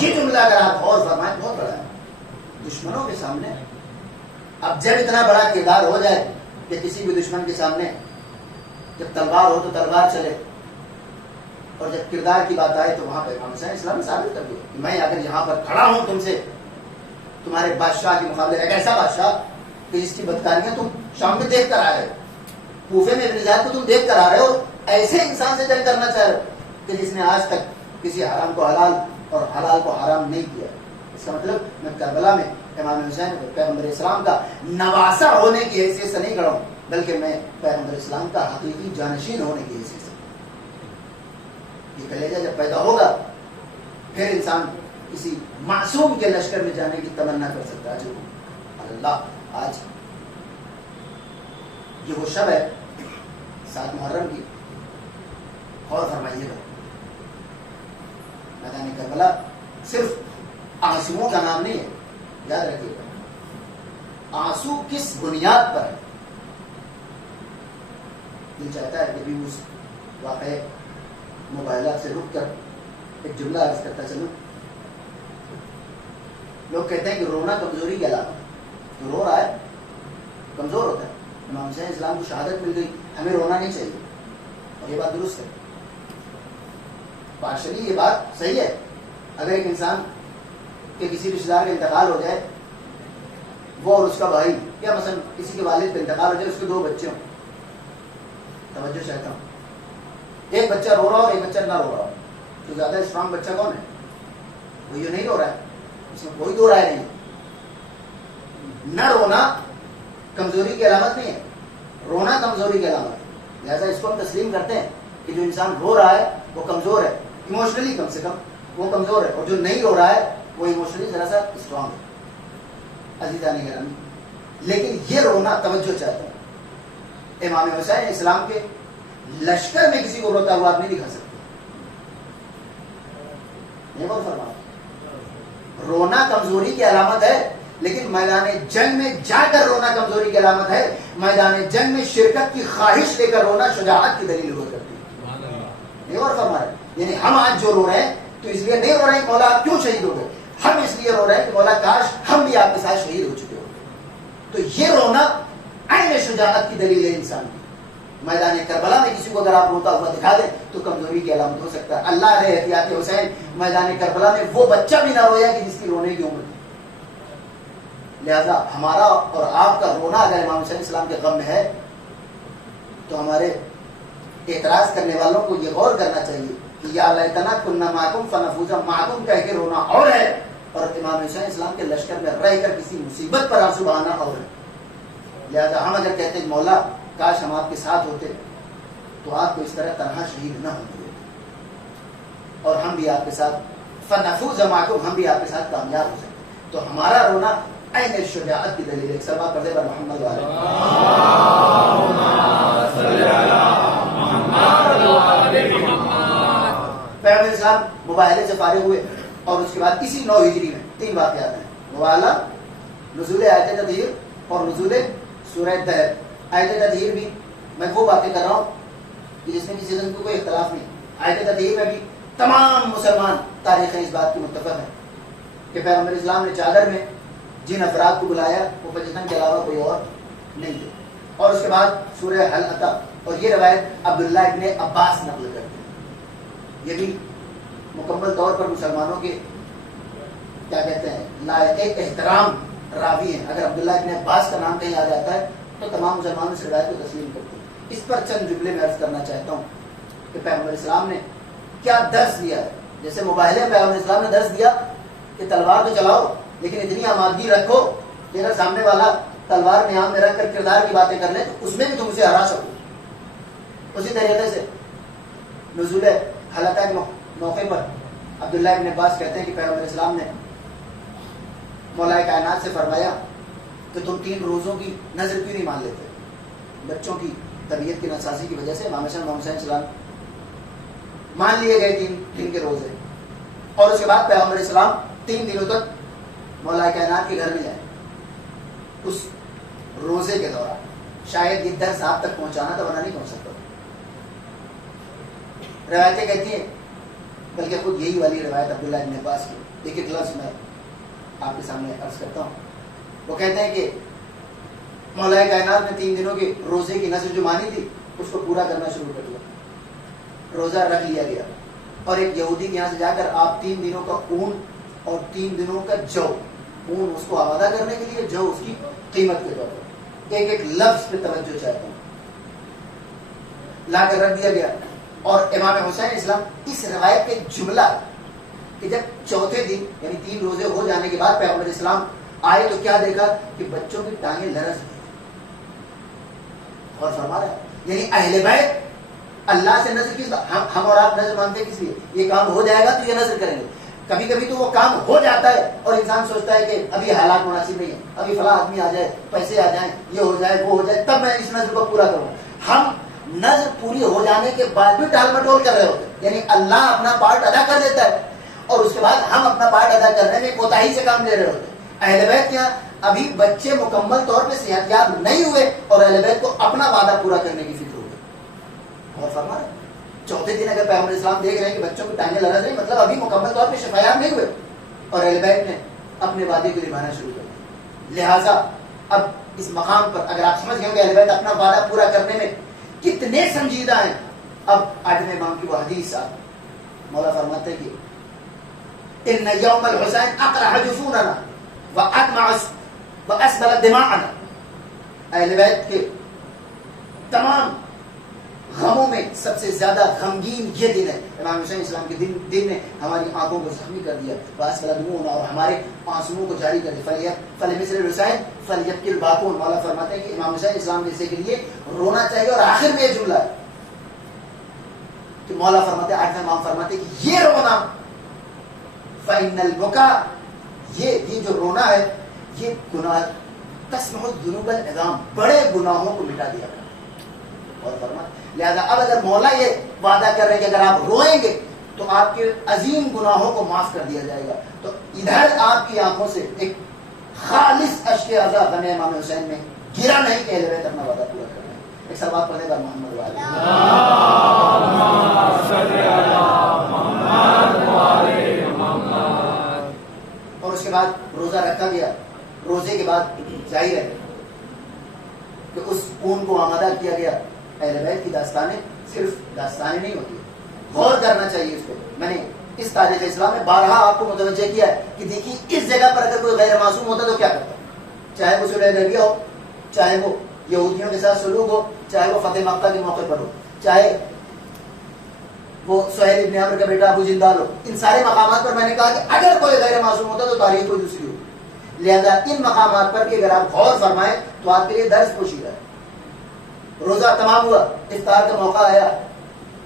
یہ جملہ اگر آپ غور فرمائیں بہت بڑا ہے. دشمنوں کے سامنے اب جب اتنا بڑا کردار ہو جائے کہ کسی بھی دشمن کے سامنے جب تلوار ہو تو تلوار چلے, اور جب کردار کی بات آئے تو وہاں پہ امام حسین اسلام نے ثابت کر دیا کہ میں اگر یہاں پر کھڑا ہوں تم سے تمہارے بادشاہ کے مقابلے, ایک ایسا بادشاہ کہ جس کی بدکاریاں تم شام میں دیکھ کر آ رہے ہو, کوفے میں ابن زیاد کو تم دیکھ کر آ رہے ہو, ایسے انسان سے جنگ کرنا چاہ رہے ہو کہ جس نے آج تک کسی حرام کو حلال اور حلال کو حرام نہیں کیا. اس کا مطلب میں کربلا میں امام حسین پیغمبر اسلام کا نواسا ہونے کی حیثیت سے نہیں کھڑا ہوں, بلکہ میں پیغمبر اسلام کا حقیقی جانشین ہونے کی حیثیت سے. یہ کلیجہ جب پیدا ہوگا پھر انسان کسی معصوم کے لشکر میں جانے کی تمنا کر سکتا ہے. جو اللہ آج یہ وہ شب ہے 7 محرم کی, غور فرمائیے گا. میدان کربلا صرف آنسوؤں کا نام نہیں ہے, یاد رکھیے گا. آنسو کس بنیاد پر ہے؟ دل چاہتا ہے کہ بھی اس واقعے موبائلات سے رک کر ایک جملہ عرض کرتا چلوں. لوگ کہتے ہیں کہ رونا کمزوری کی علامت ہے, تو رو رہا ہے کمزور ہوتا ہے. امام حسین اسلام کو شہادت مل گئی, ہمیں رونا نہیں چاہیے, اور یہ بات درست ہے. پارشلی یہ بات صحیح ہے. اگر ایک انسان کہ کسی رشتہ دار کا انتقال ہو جائے, وہ اور اس کا بھائی, یا مثلا کسی کے والد کا انتقال ہو جائے, اس کے 2 بچے ہوں, توجہ چاہتا ہوں, ایک بچہ رو رہا ہو اور ایک بچہ نہ رو رہا ہو, تو زیادہ اسٹرانگ بچہ کون ہے؟ وہ یہ نہیں رو رہا ہے, اس میں کوئی 2 رائے نہیں. نہ رونا کمزوری کی علامت نہیں ہے، رونا کمزوری کی علامت ہے، لہٰذا اس کو ہم تسلیم کرتے ہیں کہ جو انسان رو رہا ہے وہ کمزور ہے، ایموشنلی کم سے کم وہ کمزور ہے، اور جو نہیں رو رہا ہے وہ ایموشنلی ذرا سا اسٹرانگ ہے۔ عزیزان گرامی، لیکن یہ رونا توجہ چاہتا ہوں، امام حسین اسلام کے لشکر میں کسی کو روتا ہوا آپ نہیں دکھا سکتے، نہیں بول فرما، رونا کمزوری کی علامت ہے، لیکن میدان جنگ میں جا کر رونا کمزوری کی علامت ہے، میدان جنگ میں شرکت کی خواہش لے کر رونا شجاعت کی دلیل ہوا کرتی ہے، نہیں اور فرما رہے، یعنی ہم آج جو رو رہے ہیں تو اس لیے نہیں رو رہے ہیں کہ مولا آپ کیوں شہید ہو گئے، ہم اس لیے رو رہے ہیں کہ مولا کاش ہم بھی آپ کے ساتھ شہید ہو چکے ہوتے۔ تو یہ رونا عین شجاعت کی دلیل ہے انسان کی۔ میدان کربلا میں کسی کو اگر آپ روتا ہوا دکھا دیں تو کمزوری کی علامت ہو سکتا ہے۔ اللہ رہے احتیاط حسین، میدان کربلا میں وہ بچہ بھی نہ رویا کہ جس کی رونے کی عمر تھی، لہذا ہمارا اور آپ کا رونا اگر امام حسین اسلام کے غم میں ہے تو ہمارے اعتراض کرنے والوں کو یہ غور کرنا چاہیے کہ یا لیتنا کنا معکم فنفوز معکم کہہ کے رونا اور ہے، اور امام حسین اسلام کے لشکر میں رہ کر کسی مصیبت پر آنسو بہانا اور ہے۔ لہذا ہم اگر کہتے ہیں مولا کاش ہم آپ کے ساتھ ہوتے تو آپ کو اس طرح تنہا شہید نہ ہوتے اور ہم بھی آپ کے ساتھ فنفوز معکم، ہم بھی آپ کے ساتھ کامیاب ہو سکتے، تو ہمارا رونا عین شجاعت کی دلیل ہے۔ سلوات پڑھتے ہیں محمد والے پیغمبر اسلام مباہلے سے فارغ ہوئے اور اس کے بعد اسی 9 ہجری میں 3 واقعات ہیں، مباہلہ، نزول آیت تطہیر اور نزول سورہ دہر۔ آیت تطہیر بھی میں وہ باتیں کر رہا ہوں کہ جس میں کسی قسم کو کوئی اختلاف نہیں، آیت تطہیر میں بھی تمام مسلمان تاریخیں اس بات کی متفق ہیں کہ پیغمبر اسلام نے چادر میں جن افراد کو بلایا وہ بجتن کے علاوہ کوئی اور نہیں تھے، اور اس کے بعد سورہ حل عطا، اور یہ روایت عبداللہ ابن عباس نقل کرتے ہیں، یہ بھی مکمل طور پر مسلمانوں کے کیا کہتے ہیں لائق احترام راوی ہیں۔ اگر عبداللہ ابن عباس کا نام کہیں آ جاتا ہے تو تمام مسلمان اس روایت کو تسلیم کرتے ہیں۔ اس پر چند جملے میں عرض کرنا چاہتا ہوں کہ پیغمبر اسلام نے کیا درس دیا ہے۔ جیسے مباہلے میں پیغمبر اسلام نے درس دیا کہ تلوار تو چلاؤ لیکن اتنی آمادگی رکھو کہ اگر سامنے والا تلوار میں میں رکھ کر کردار کی باتیں کر لیں تو اس میں بھی تم اسے ہرا سکو۔ اسی طریقے سے نزول حلقہ کے موقع پر عبداللہ ابن عباس کہتے ہیں کہ پیغمبر اسلام نے مولا کائنات سے فرمایا کہ تم 3 روزوں کی نظر کیوں نہیں مان لیتے؟ بچوں کی طبیعت کی ناسازی کی وجہ سے امام حسین اسلام مان لیے گئے 3 دن کے روزے، اور اس کے بعد پیغمبر اسلام 3 دنوں تک مولا کائنات کے گھر میں جائے۔ اس روزے کے دوران شاید یہ درس آپ تک پہنچانا تھا ورنہ نہیں پہنچ سکتا۔ روایتیں کہتی ہیں، بلکہ خود یہی والی روایت عبداللہ ابن عباس کی ایک لفظ میں آپ کے سامنے عرض کرتا ہوں۔ وہ کہتے ہیں کہ مولا کائنات نے 3 دنوں کے روزے کی نظر جو مانی تھی اس کو پورا کرنا شروع کر دیا، روزہ رکھ لیا گیا، اور ایک یہودی کے یہاں سے جا کر آپ 3 دنوں کا اون اور 3 دنوں کا جو، اون اس کو آمادہ کرنے کے لیے، جو اس کی قیمت کے طور پر، ایک لفظ پہ توجہ چاہتا ہوں، لا کر رکھ دیا گیا۔ اور امام حسین اسلام اس روایت کا جملہ کہ جب 4تھے دن یعنی 3 روزے ہو جانے کے بعد پیغمبر اسلام آئے تو کیا دیکھا کہ بچوں کی ٹانگیں لرز گئی، اور فرما رہا ہے یعنی اہل بیت اللہ سے نظر کس بات، ہم اور آپ نظر مانتے کس لیے؟ یہ کام ہو جائے گا تو یہ نظر کریں گے۔ کبھی کبھی تو وہ کام ہو جاتا ہے اور انسان سوچتا ہے کہ ابھی حالات مناسب نہیں ہے، ابھی فلاں آدمی آ جائے، پیسے آ جائیں، یہ ہو جائے، وہ ہو جائے، تب میں اس نظر کو پورا کروں۔ ہم نظر پوری ہو جانے کے بعد بھی ٹال مٹول کر رہے ہوتے ہیں، یعنی اللہ اپنا پارٹ ادا کر دیتا ہے اور اس کے بعد ہم اپنا پارٹ ادا کرنے میں کوتاہی سے کام لے رہے ہوتے ہیں۔ اہل بیت کیا ابھی بچے مکمل طور پہ صحت یاب نہیں ہوئے اور اہل بیت کو اپنا وعدہ پورا کرنے کی فکر ہو گئی، اور فرما رہے 4تھے دن اگر پیغمبر اسلام دیکھ رہے ہیں کہ بچوں کی ٹانگیں لرز رہی، مطلب ابھی مکمل طور پہ شفایاب نہیں ہوئے، اور اہل بیت نے اپنے وعدے کو نبھانا شروع کر دیا۔ لہٰذا اب اس مقام پر اگر آپ سمجھ گئے کہ اہل بیت اپنا وعدہ پورا کرنے میں کتنے سنجیدہ ہیں، اب آدم امام کی وہ حدیث مولا فرماتے ہیں کہ ان یوم الحسین اقرع جفوننا وادمع واسبل دماءنا، اہل بیت کے تمام غموں میں سب سے زیادہ غمگین یہ دن ہے. امام حسین اسلام کے دن نے ہماری آنکھوں کو زخمی کر دیا, اور ہمارے آنسوؤں کو جاری کر دیا. فلمثل حسین فلیبکی الباکون, مولا فرماتے ہیں کہ امام حسین اسلام جیسے کے لیے رونا چاہیے. اور آخر میں یہ جملہ ہے کہ مولا فرماتے ہیں, آٹھویں امام فرماتے ہیں کہ یہ رونا فإن البكاء, یہ جو رونا ہے یہ گناہ تسمح الذنوب العظام, بڑے گناہوں کو مٹا دیا کرتا. اور فرما لہذا اب اگر مولا یہ وعدہ کر رہے ہیں کہ اگر آپ روئیں گے تو آپ کے عظیم گناہوں کو معاف کر دیا جائے گا, تو ادھر آپ کی آنکھوں سے ایک خالص اشک عزا غم امام حسین میں گرا نہیں کہ اہل بیت اپنا وعدہ پورا کر رہے ہیں. ایک سوال پڑھنے کا محمد والے اور اس کے بعد روزہ رکھا گیا. روزے کے بعد ظاہر ہے کہ اس خون کو آمادہ کیا گیا. اہل بیت کی داستانیں صرف داستانیں نہیں ہوتی, غور کرنا چاہیے اس پہ. میں نے اس تاریخ اسلام میں بارہا آپ کو متوجہ کیا ہے کہ دیکھیے اس جگہ پر اگر کوئی غیر معصوم ہوتا تو کیا کرتا, چاہے وہ صلح حدیبیہ ہو, چاہے وہ یہودیوں کے ساتھ سلوک ہو, چاہے وہ فتح مکہ کے موقع پر ہو, چاہے وہ سہیل ابن عمرو کا بیٹا ابو جندال ہو. ان سارے مقامات پر میں نے کہا کہ اگر کوئی غیر معصوم ہوتا تو تاریخ کوئی دوسری ہو. لہذا ان مقامات پر بھی اگر آپ غور فرمائیں تو آپ کے لیے درس پوشیدہ ہے. روزہ تمام ہوا, افطار کا موقع آیا.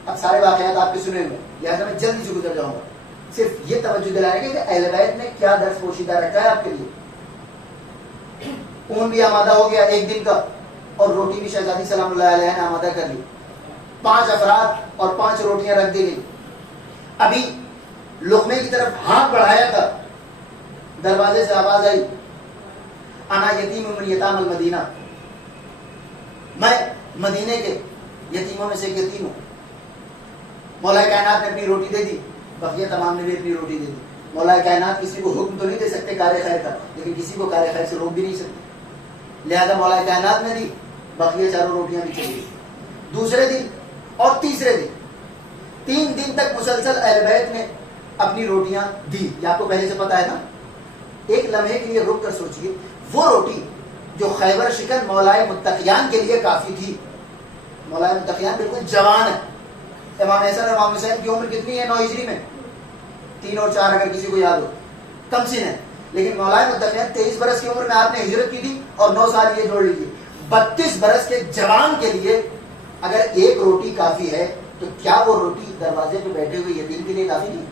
اب سارے واقعات آپ کے سنے ہوئے, لہذا میں جلدی سے گزر جاؤں گا. صرف یہ توجہ دلائیں گے کہ اہل بیت نے کیا درس پوشیدہ رکھا ہے آپ کے لیے. اون بھی آمادہ ہو گیا ایک دن کا, اور روٹی بھی شہزادی سلام اللہ علیہ نے آمادہ کر لی. 5 افراد اور 5 روٹیاں رکھ دی گئی. ابھی لقمے کی طرف ہاتھ بڑھایا تھا, دروازے سے آواز آئی, انا یتیم من یتام المدینہ, میں مدینے کے یتیموں میں سے ایک یتیم ہوں. مولا کائنات نے اپنی روٹی دے دی, بقیہ تمام نے بھی اپنی روٹی دے دی. مولا کائنات کسی کو حکم تو نہیں دے سکتے کار خیر کا, لیکن کسی کو کار خیر سے روک بھی نہیں سکتے. لہذا مولا کائنات نے دی, بقیہ چاروں روٹیاں بھی چلی. دوسرے دن اور تیسرے دن 3 دن تک مسلسل اہل بیت نے اپنی روٹیاں دی. یہ آپ کو پہلے سے پتا ہے نا. ایک لمحے کے لیے رک کر سوچئے, وہ روٹی جو خیبر شکن مولائے متقیان کے لیے کافی تھی. مولائے متقیان بالکل جوان ہے. امام حسن اور امام حسین کی عمر کتنی ہے 9 ہجری میں؟ 3 اور 4 اگر کسی کو یاد ہو, کم سن ہے. لیکن مولائے متقیان 23 برس کی عمر میں آپ نے ہجرت کی تھی, اور 9 سال یہ جوڑ لیجیے. 32 برس کے جوان کے لیے اگر ایک روٹی کافی ہے تو کیا وہ روٹی دروازے پہ بیٹھے ہوئے یتیم کے لیے کافی نہیں؟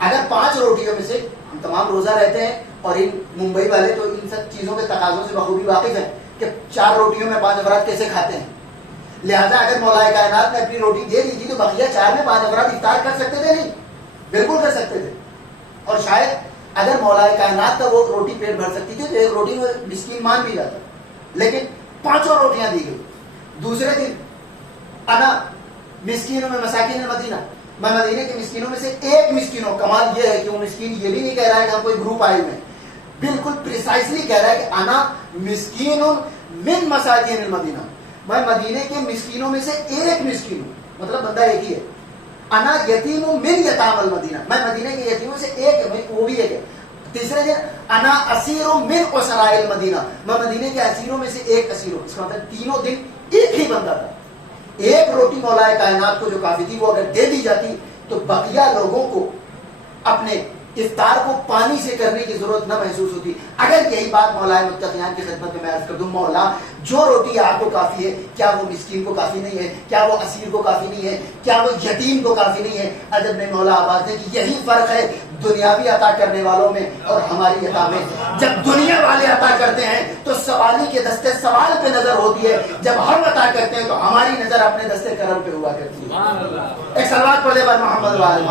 اگر 5 روٹیوں میں سے ہم تمام روزہ رہتے ہیں, اور ان ممبئی والے تو ان سب چیزوں کے تقاضوں سے بخوبی واقف ہیں کہ 4 روٹیوں میں 5 افراد کیسے کھاتے ہیں. لہذا اگر مولا کائنات نے اپنی روٹی دے دی تھی تو بقیہ 4 میں 5 افراد افطار کر سکتے تھے؟ نہیں, بالکل کر سکتے تھے. اور شاید اگر مولا کائنات کا وہ روٹی پیٹ بھر سکتی تھی تو ایک روٹی میں مسکین مان بھی جاتا, لیکن 5 روٹیاں دی گئی. دوسرے دن انا مسکینوں میں مساکین المدینہ, میں مدینے کے مسکینوں میں سے ایک مسکینوں. کمال یہ ہے کہ وہ مسکین یہ بھی نہیں کہہ رہا ہے کہ ہم کوئی گروپ آئے ہوئے ہیں, بالکل پریسائزلی کہہ رہا ہے کہ انا مسکین من مساکین المدینہ, میں مدینے کے مسکینوں میں سے ایک مسکین ہوں. مطلب بندہ ایک ہی ہے. انا یتیم من یتام المدینہ, میں مدینے کے یتیموں سے ایک, وہ بھی ایک ہے. تیسرے دن انا اسیر من اسراء المدینہ, میں مدینے کے اسیروں میں سے ایک اسیر ہوں. اس کا مطلب تینوں دن ایک ہی بندہ تھا. ایک روٹی مولا کائنات کو جو کافی تھی وہ اگر دے دی جاتی تو بقیہ لوگوں کو اپنے افطار کو پانی سے کرنے کی ضرورت نہ محسوس ہوتی. اگر یہی بات مولا متقیان کی خدمت میں عرض کر دوں, مولا جو روٹی آپ کو کافی ہے کیا وہ مسکین کو کافی نہیں ہے؟ کیا وہ اسیر کو کافی نہیں ہے؟ کیا وہ یتیم کو کافی نہیں ہے؟ عجب نے مولا آواز ہے کہ یہی فرق ہے دنیاوی عطا کرنے والوں میں اور ہماری عطا میں. جب دنیا والے عطا کرتے ہیں تو سوالی کے دستے سوال پہ نظر ہوتی ہے, جب ہم عطا کرتے ہیں تو ہماری نظر اپنے دستے کرم پہ ہوا کرتی ہے. ایک سلوات پڑھے بر محمد والے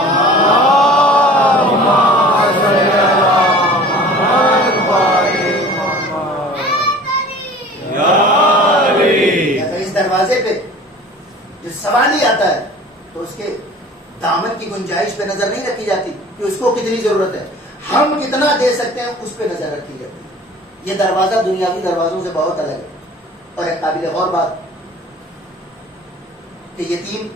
اس دروازے پہ جو سوالی آتا ہے تو اس کے دامن کی گنجائش پہ نظر نہیں رکھی جاتی کہ اس کو کتنی ضرورت ہے, ہم کتنا دے سکتے ہیں اس پہ نظر رکھی جاتی ہے. یہ دروازہ دنیاوی دروازوں سے بہت الگ ہے. اور ایک قابل غور بات کہ یتیم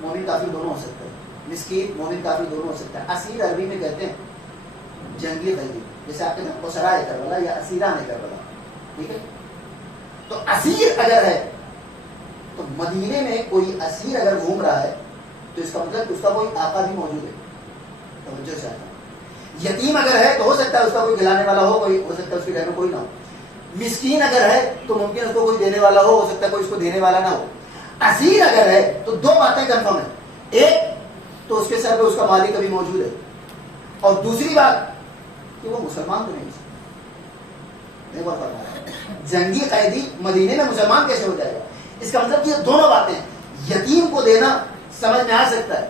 مومن کافر دونوں ہو سکتا ہے, مسکین مومن کافر دونوں ہو سکتا ہے. اسیر عربی میں کہتے ہیں جنگی قیدی, جیسے آپ کہتے ہیں اسرائے کربلا یا اسیران کربلا. ٹھیک ہے, تو اسیر اگر ہے تو مدینے میں کوئی اسیر اگر گھوم رہا ہے تو اس کا مطلب اس کا کوئی آقا بھی موجود ہے. توجہ چاہتا ہوں. یتیم اگر ہے تو ہو سکتا ہے اس کا کوئی کھلانے والا ہو, کوئی ہو سکتا ہے اس کے گھر میں کوئی نہ ہو. مسکین اگر ہے تو ممکن اس کو کوئی دینے والا ہو سکتا ہے کوئی اس کو دینے والا نہ ہو. اسیر اگر ہے تو دو باتیں کنفرم ہیں. ایک تو اس کے سر پہ اس کا مالک ابھی موجود ہے, اور دوسری بات کہ وہ مسلمان تو نہیں. جنگی قیدی مدینے میں مسلمان کیسے ہو جائے گا؟ اس کا مطلب کہ یہ دونوں باتیں, یتیم کو دینا سمجھ میں آ سکتا ہے,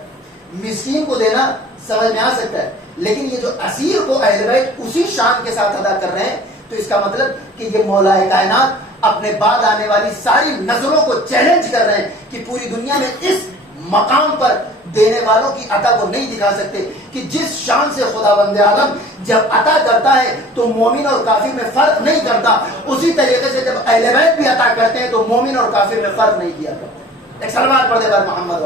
مسکین کو دینا سمجھ میں آ سکتا ہے, لیکن یہ جو اسیر کو اہل بیت اسی شان کے ساتھ ادا کر رہے ہیں, تو اس کا مطلب کہ یہ مولا کائنات اپنے بعد آنے والی ساری نسلوں کو چیلنج کر رہے ہیں کہ پوری دنیا میں اس مقام پر دینے والوں کی عطا کو نہیں دکھا سکتے کہ جس شان سے خداوند عالم جب عطا کرتا ہے تو مومن اور کافر میں فرق نہیں کرتا, اسی طریقے سے جب اہل بیت بھی عطا کرتے ہیں تو مومن اور کافر میں فرق نہیں کیا کرتے. ایک سلوات پڑھ دے بار محمد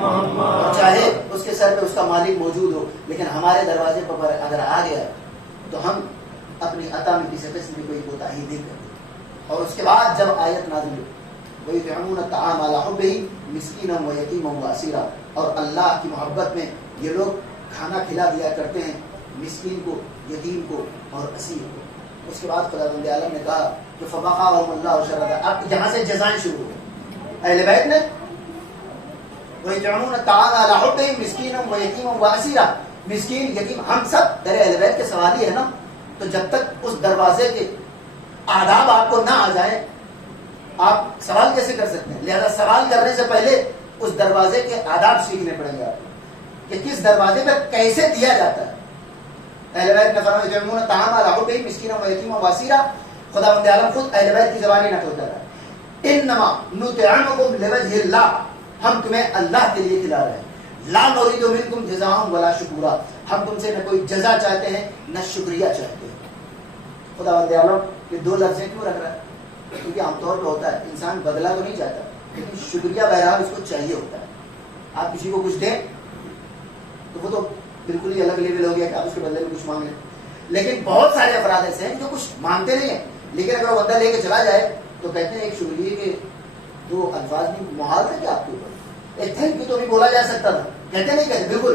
محمد. چاہے اس کے سر پہ اس کا مالک موجود ہو, لیکن ہمارے دروازے پر اگر آ گیا تو ہم اپنی عطا میں کسی قسم کی کوئی کوتاہی نہیں کرتے. اور اس کے بعد جب آیت نازل ہوئی وَيُطْعِمُونَ الطَّعَامَ عَلَىٰ حُبِّهِ مِسْكِينًا وَيَتِيمًا وَأَسِيرًا, اور اللہ کی محبت میں یہ لوگ کھانا کھلا دیا کرتے ہیں مسکین کو, یتیم کو اور اسیر کو. اس کے بعد خداوند عالم نے کہا کہ فَوَقَاهُمُ اللَّهُ شَرَّ ذَلِكَ. اب یہاں سے جزائیں شروع ہو گئی. اہل بیت نے وَيُطْعِمُونَ الطَّعَامَ عَلَىٰ حُبِّهِ مِسْكِينًا وَيَتِيمًا وَأَسِيرًا. مسکین یتیم ہم سب در اہل بیت کے سوال ہی ہے نا, تو جب تک اس دروازے کے آداب آپ کو نہ آ جائیں آپ سوال کیسے کر سکتے ہیں؟ لہذا سوال کرنے سے پہلے اس دروازے کے آداب سیکھنے پڑیں گے آپ کہ کس دروازے پہ کیسے دیا جاتا ہے. اہل بیت نے فرمایا یطعمون الطعام علی حبہ مسکینا ویتیما واسیرا. خداوند عالم خود اہل بیت کی زبانی نقل کر رہا ہے, انما نطعمکم لوجہ اللہ, ہم تمہیں اللہ کے لیے کھلا رہے ہیں. لا نريد منکم جزاء ولا شکورا, ہم تم سے نہ کوئی جزا چاہتے ہیں نہ شکریہ چاہتے ہیں. خداوند عالم یہ دو لفظیں کیوں رکھ رہا ہے؟ کیونکہ عام طور پہ ہوتا ہے انسان بدلہ تو نہیں چاہتا, لیکن شکریہ بہرحال اس کو چاہیے ہوتا ہے. آپ کسی کو کچھ دیں تو وہ تو بالکل ہی الگ لیول ہو گیا کہ آپ اس کے بدلے میں کچھ مانگ لیں, لیکن بہت سارے افراد ایسے ہیں جو کچھ مانگتے نہیں ہیں, لیکن اگر وہ بندہ لے کے چلا جائے تو کہتے ہیں ایک شکریہ کے دو الفاظ بھی محال تھا کہ آپ کے اوپر ایک تھینک یو تو نہیں بولا جا سکتا تھا, کہتے نہیں کہتے. بالکل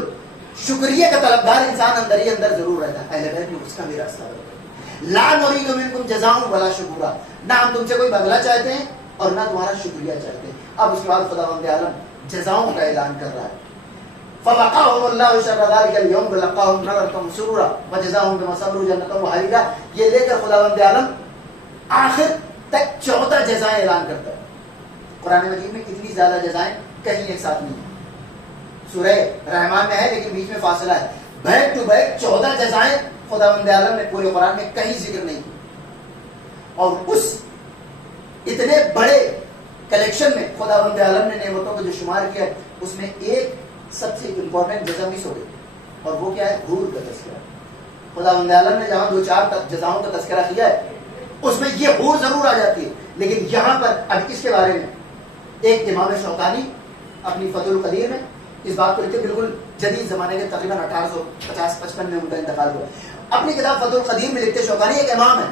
شکریہ کا طلبگار انسان اندر ہی اندر ضرور رہتا ہے. اہل بیت میں اس کا بھی راستہ ہے. لا نريد منکم جزاء ولا شکورا, نہ ہم تم سے کوئی بدلہ چاہتے ہیں اور نہ تمہارا شکریہ چاہتے ہیں. اب اس کے بعد خداوند عالم جزاؤں کا اعلان کر رہا ہے. فوقاهم الله شر ذلك اليوم ولقاهم نظرة مسرورا وجزاهم بما صبروا جنة وحريرا. یہ لے کر خداوند عالم آخر تک 14 جزائیں اعلان کرتا ہے. قرآن مجید میں اتنی زیادہ جزائیں کہیں ایک ساتھ نہیں ہیں. سورہ رحمان میں ہے لیکن بیچ میں فاصلہ ہے. بیک ٹو بیک 14 جزائیں خداوند عالم نے پورے قرآن میں کہیں ذکر نہیں کی. اور اس اتنے بڑے کلیکشن میں خداوند عالم نے نعمتوں کو جو شمار کیا اس میں ایک سب سے امپورٹنٹ جزا مس ہو گئی, اور وہ کیا ہے؟ حور کا تذکرہ. خداوند عالم نے جہاں 2-4 جزاؤں کا تذکرہ کیا ہے اس میں یہ حور ضرور آ جاتی ہے, لیکن یہاں پر اب اس کے بارے میں ایک امام شوکانی اپنی فتح القدیر میں اس بات کو لکھتے, بالکل جدید زمانے کے تقریباً 1850-55 میں ان کا انتقال ہوا. اپنی کتاب فتح القدیر میں لکھتے, شوکانی ایک امام ہے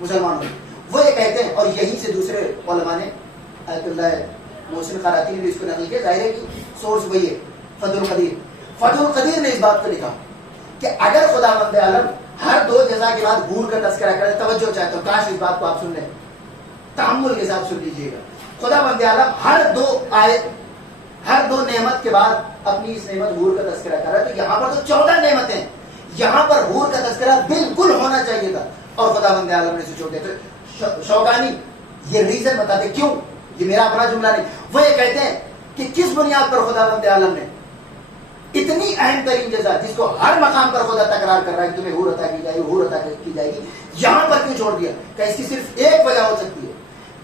مسلمانوں میں, وہ یہ کہتے ہیں, اور یہیں سے دوسرے علماء نے آیت اللہ محسن خراتی نے بھی اس کو نقل کیا, ظاہر ہے کہ سورس وہی ہے فتح القدیر. فتح القدیر نے اس بات کو لکھا کہ اگر خداوند عالم ہر 2 جزا کے بعد حور کا تذکرہ کرے, توجہ چاہتا ہوں کاش اس بات کو آپ سن لیں, تحمل کے ساتھ سن لیجیے گا. خداوند عالم ہر 2 آیت ہر 2 نعمت کے بعد اپنی اس نعمت حور کا تذکرہ کر رہا ہے, تو یہاں پر تو 14 نعمتیں, یہاں پر حور کا تذکرہ بالکل ہونا چاہیے تھا, اور خداوند عالم نے اسے چھوڑ دیا. تو شوکانی یہ ریزن بتاتے, کیوں, یہ میرا اپنا جملہ نہیں, وہ یہ کہتے ہیں کہ کس بنیاد پر خداوند عالم نے اتنی اہم ترین جزا جس کو ہر مقام پر خدا تکرار کر رہا ہے کہ تمہیں حور عطا کی جائے گی, حور عطا کی جائے گی, یہاں پر کیوں چھوڑ دیا؟ کہ اس کی صرف ایک وجہ ہو سکتی ہے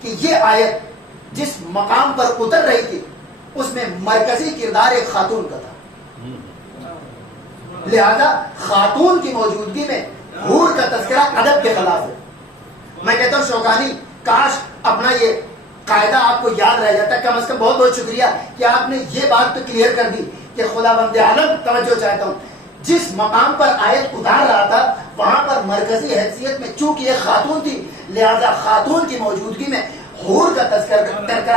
کہ یہ آیت جس مقام پر اتر رہی تھی اس میں مرکزی کردار ایک خاتون کا تھا, لہذا خاتون کی موجودگی میں حور کا تذکرہ ادب کے خلاف ہے. میں کہتا ہوں شوکانی کاش اپنا یہ قاعدہ آپ کو یاد رہ جاتا. کم از کم بہت بہت شکریہ کہ آپ نے یہ بات تو کلیئر کر دی کہ خداوند عالم, توجہ چاہتا ہوں, جس مقام پر آیت اتار رہا تھا وہاں پر مرکزی حیثیت میں چونکہ ایک خاتون تھی، لہذا خاتون کی موجودگی میں حور کا تذکرہ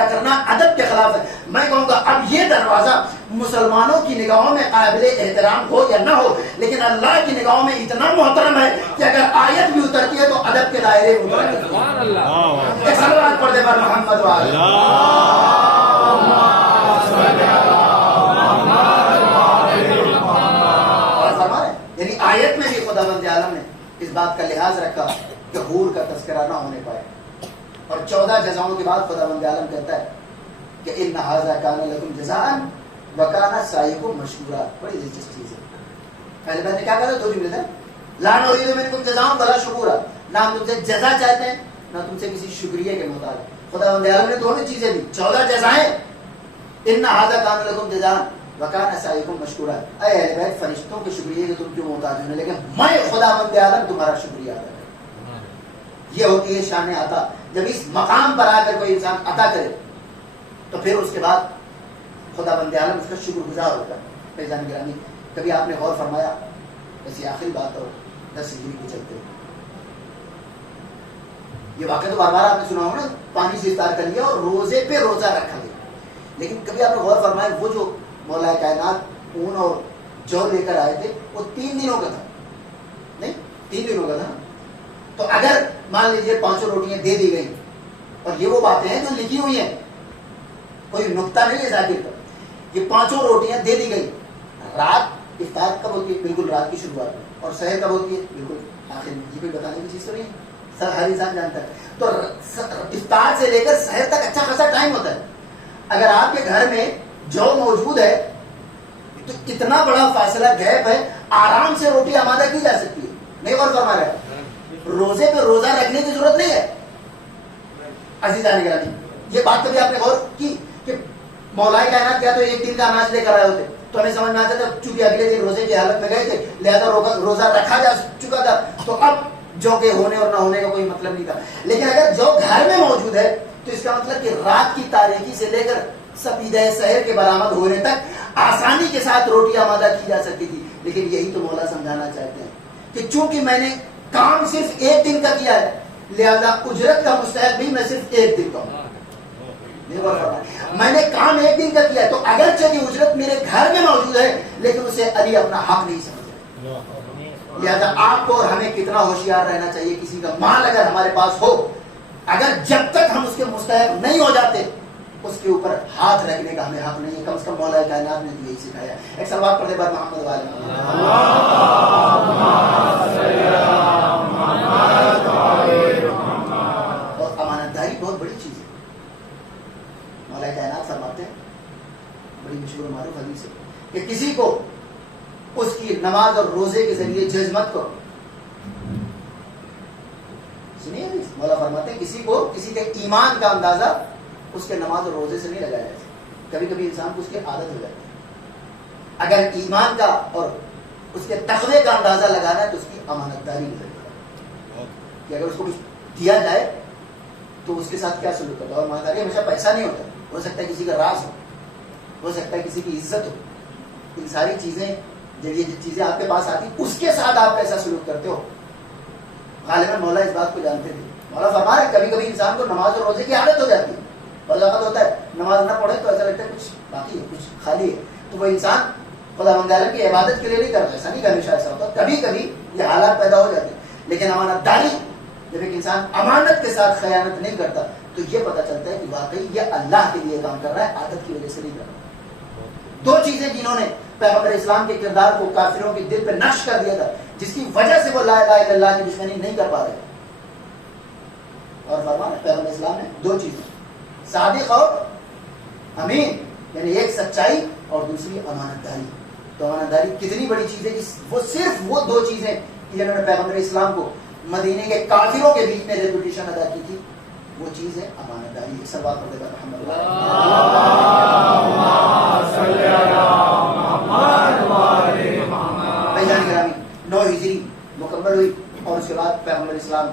کرنا ادب کے خلاف ہے. میں کہوں گا اب یہ دروازہ مسلمانوں کی نگاہوں میں قابل احترام ہو یا نہ ہو، لیکن اللہ کی نگاہوں میں اتنا محترم ہے کہ اگر آیت بھی اترتی ہے تو ادب کے دائرے میں اترتی ہے. ایک صلوات پڑھ دے پر محمد وعلی یعنی آیت میں بھی خداوند عالم نے اس بات کا لحاظ رکھا کہ حور کا تذکرہ نہ ہونے پائے. اور 14 جزاؤں کے بعد خداوند عالم کہتا ہے کہ ان ھذا کان لکم جزاء وکان سعیکم مشکورا. بڑی دلچسپ چیز ہے. پہلے میں نے کیا کہا تھا؟ 2 جملے تھے. لا نريد منکم جزاء ولا شکورا. نہ ہم تم سے جزا چاہتے ہیں نہ تم سے کسی شکریہ کے محتاج. خداوند عالم نے دونوں چیزیں دی. 14 جزائیں. ان ھذا کان لکم جزاء وکان سعیکم مشکورا. اے اہل بیت فرشتوں کے شکریہ کے تم کیوں محتاج ہونے لگے؟ میں خداوند عالم تمہارا شکریہ ادا کروں. یہ ہوتی ہے شان عطا. جب اس مقام پر آ کر کوئی انسان عطا کرے تو پھر اس کے بعد خداوند عالم اس کا شکر گزار ہوتا ہے. فیضان گرامی کبھی آپ نے غور فرمایا؟ ایسی آخری بات اور 10 ہجری کے چلتے یہ واقعہ تو بار بار آپ نے سنا ہوگا نا، پانی سے افطار کر لیا اور روزے پہ روزہ رکھا گیا. لیکن کبھی آپ نے غور فرمایا وہ جو مولا کائنات اون اور جو لے کر آئے تھے وہ 3 دنوں کا تھا. نہیں 3 دنوں کا تھا. تو اگر مان لیجیے 5 روٹیاں دے دی گئی اور یہ وہ باتیں ہیں جو لکھی ہوئی ہیں، کوئی نقطہ نہیں ہے ذاکر کا. یہ 5 روٹیاں دے دی گئی. رات افطار کب ہوتی ہے؟ بالکل رات کی شروعات میں. اور سحر کب ہوتی ہے؟ بالکل آخر میں. یہ کوئی بتانے کی چیز تو نہیں ہے، سر ہر انسان جانتا ہے. تو افطار سے لے کر سحر تک اچھا خاصا ٹائم ہوتا ہے. اگر آپ کے گھر میں جو موجود ہے تو اتنا بڑا فاصلہ گیپ ہے، آرام سے روٹی آمادہ کی جا سکتی ہے. نہیں غور فرما رہا ہے؟ روزے پہ روزہ رکھنے کی ضرورت نہیں ہے. عزیزان گرامی یہ بات کبھی آپ نے غور کی کہ مولا کائنات کیا تو ایک دن کا اناج لے کر آئے ہوتے تو ہمیں سمجھ میں آتا تھا چونکہ اگلے دن روزے کی حالت میں گئے تھے لہذا روزہ رکھا جا چکا تھا تو اب جو کے ہونے اور نہ ہونے کا کوئی مطلب نہیں تھا. لیکن اگر جو گھر میں موجود ہے تو اس کا مطلب کہ رات کی تاریکی سے لے کر سپیدہ سحر کے برآمد ہونے تک آسانی کے ساتھ روٹی آمادہ کی جا سکتی تھی. لیکن یہی تو مولا سمجھانا چاہتے ہیں کہ چونکہ میں نے کام صرف ایک دن کا کیا ہے لہذا اجرت کا مستحق بھی میں صرف ایک دن کا ہوں. میں نے کام ایک دن کا کیا ہے تو اگرچہ کی اجرت میرے گھر میں موجود ہے لیکن اسے علی اپنا حق نہیں سمجھ رہا. لہذا آپ کو اور ہمیں کتنا ہوشیار رہنا چاہیے. کسی کا مال اگر ہمارے پاس ہو، اگر جب تک ہم اس کے مستحق نہیں ہو جاتے اس کے اوپر ہاتھ رکھنے کا ہمیں حق نہیں ہے. کم از کم مولا کائنات نے یہی سکھایا. ایک سلوات پڑھنے پر محمد اور امانت داری بہت بڑی چیز ہے. مولا کائنات فرماتے ہیں بڑی مشہور معروف حدیث ہے کہ کسی کو اس کی نماز اور روزے کے ذریعے جج مت کرو. سنیے مولا فرماتے ہیں کسی کو کسی کے ایمان کا اندازہ اس کے نماز اور روزے سے نہیں لگایا جاتا. کبھی کبھی انسان کو اس کی عادت ہو جاتی ہے. اگر ایمان کا اور اس کے تقوی کا اندازہ لگانا ہے تو اس کی امانت داری کی ضرورت ہے کہ اگر اس کو کچھ دیا جائے تو اس کے ساتھ کیا سلوک کرتا ہے. اور امانت داری ہمیشہ پیسہ نہیں ہوتا. ہو سکتا ہے کسی کا راز ہو سکتا ہے کسی کی عزت ہو. ان ساری چیزیں جب یہ چیزیں آپ کے پاس آتی اس کے ساتھ آپ کیسا سلوک کرتے ہو. غالباً مولا اس بات کو جانتے تھے. مولا فرما رہے کبھی کبھی انسان کو نماز اور روزے کی عادت ہو جاتی ہے. بعض وقت ہوتا ہے نماز نہ پڑھے تو ایسا لگتا ہے کچھ باقی ہے کچھ خالی ہے تو وہ انسان خداوند عالم کی عبادت کے لیے نہیں کرتا. ایسا نہیں کہ ہمیشہ ایسا ہوتا. کبھی کبھی یہ حالات پیدا ہو جاتے ہیں. لیکن امانت داری جب ایک انسان امانت کے ساتھ خیانت نہیں کرتا تو یہ پتہ چلتا ہے کہ واقعی یہ اللہ کے لیے کام کر رہا ہے، عادت کی وجہ سے نہیں کر رہا. 2 چیزیں جنہوں نے پیغمبر اسلام کے کردار کو کافروں کے دل پہ نقش کر دیا تھا جس کی وجہ سے وہ لا الہ الا اللہ کی دشمنی نہیں کر پا رہے. اور فرمایا پیغمبر اسلام نے 2 چیزیں صادق اور امین یعنی ایک سچائی اور دوسری امانت داری. تو امانت داری کتنی بڑی چیز ہے کہ وہ صرف وہ 2 چیزیں جنہوں نے پیغمبر اسلام کو مدینے کے کافروں کے بیچ میں ریپوٹیشن ادا کی تھی وہ چیز ہے امانت داری. سلوات پڑھتے ہیں محمد گرامی. 9 ہجری مکمل ہوئی اور اس کے بعد پیغمبر اسلام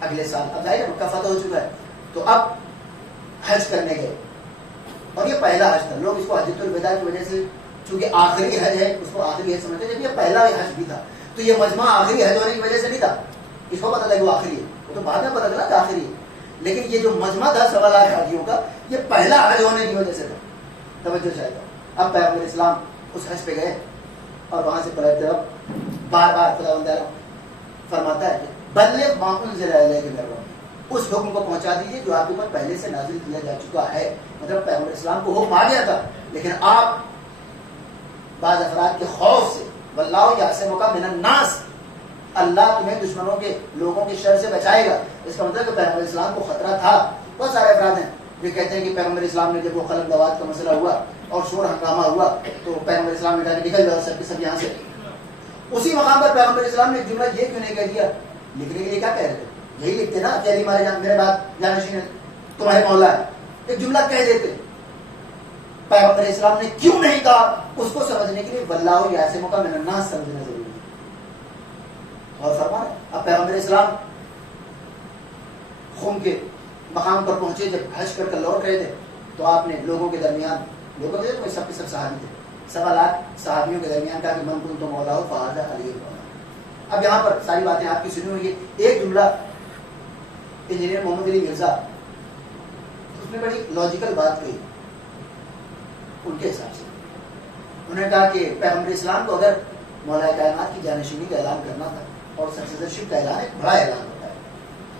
اگلے سال اب ظاہر مکہ فتح ہو چکا ہے تو اب حج کرنے گئے اور یہ پہلا حج تھا. لوگ اس کو حجۃ الوداع کی وجہ سے چونکہ آخری حج ہے اس کو آخری حج سمجھتے ہیں، جب یہ پہلا حج بھی تھا تو یہ مجمع آخری حج ہونے کی وجہ سے نہیں تھا، اس کو پتہ لگا وہ آخری ہے، وہ تو بعد میں پتہ چلا کہ آخری ہے، لیکن یہ جو مجمع تھا 1.25 لاکھ حاجیوں کا یہ پہلا حج ہونے کی وجہ سے تھا. توجہ چاہتا ہوں. اب پیغمبر اسلام اس حج پہ گئے اور وہاں سے پلٹتے وقت بار بار خداوند تعالیٰ فرماتا ہے کہ بلغ ما انزل الیک من ربک، اس حکم کو پہنچا دیجیے جو آپ کے اوپر پہلے سے نازل کیا جا چکا ہے. مطلب پیغمبر اسلام کو حکم آ گیا تھا، لیکن آپ بعض افراد کے خوف سے، واللہ یعصمک من الناس، اللہ تمہیں دشمنوں کے لوگوں کے شر سے بچائے گا. اس کا مطلب کہ پیغمبر اسلام کو خطرہ تھا. بہت سارے افراد ہیں جو کہتے ہیں کہ پیغمبر اسلام نے جب وہ قلم دوات کا مسئلہ ہوا اور شور ہنگامہ ہوا تو پیغمبر اسلام نے کہا کہ نکل جاؤ سب کے سب یہاں سے. اسی مقام پر پیغمبر اسلام نے جملہ یہ کیوں نہیں کہہ دیا؟ لکھنے کے لیے کیا کہہ رہے تھے؟ یہی لکھتے نا کہ علی میرے بعد جانشین تمہارے مولا ہے، ایک جملہ کہہ دیتے. پیغمبر اسلام نے کیوں نہیں کہا؟ اس کو سمجھنے کے لیے واللہ یعصمک من الناس سمجھنا ضروری ہے. اور فرما رہے اب پیغمبر اسلام خم کے مقام پر پہنچے، جب حج کر کر لوٹ رہے تھے تو آپ نے لوگوں کے درمیان، لوگوں کے سب کے سب صحابی تھے، 1.25 لاکھ صحابیوں کے درمیان کہا کہ من کنت مولا فہذا علی مولا. اب یہاں پر ساری باتیں آپ کی سنی ہوئی. ایک جملہ انجینئر محمد علی مرزا اس نے بڑی لاجیکل بات کہی ان کے حساب سے. انہوں نے کہا کہ پیغمبر اسلام کو اگر مولا کائنات کی جانشینی کا اعلان کرنا تھا اور سکسیسرشپ کا اعلان ایک بڑا اعلان ہوتا ہے،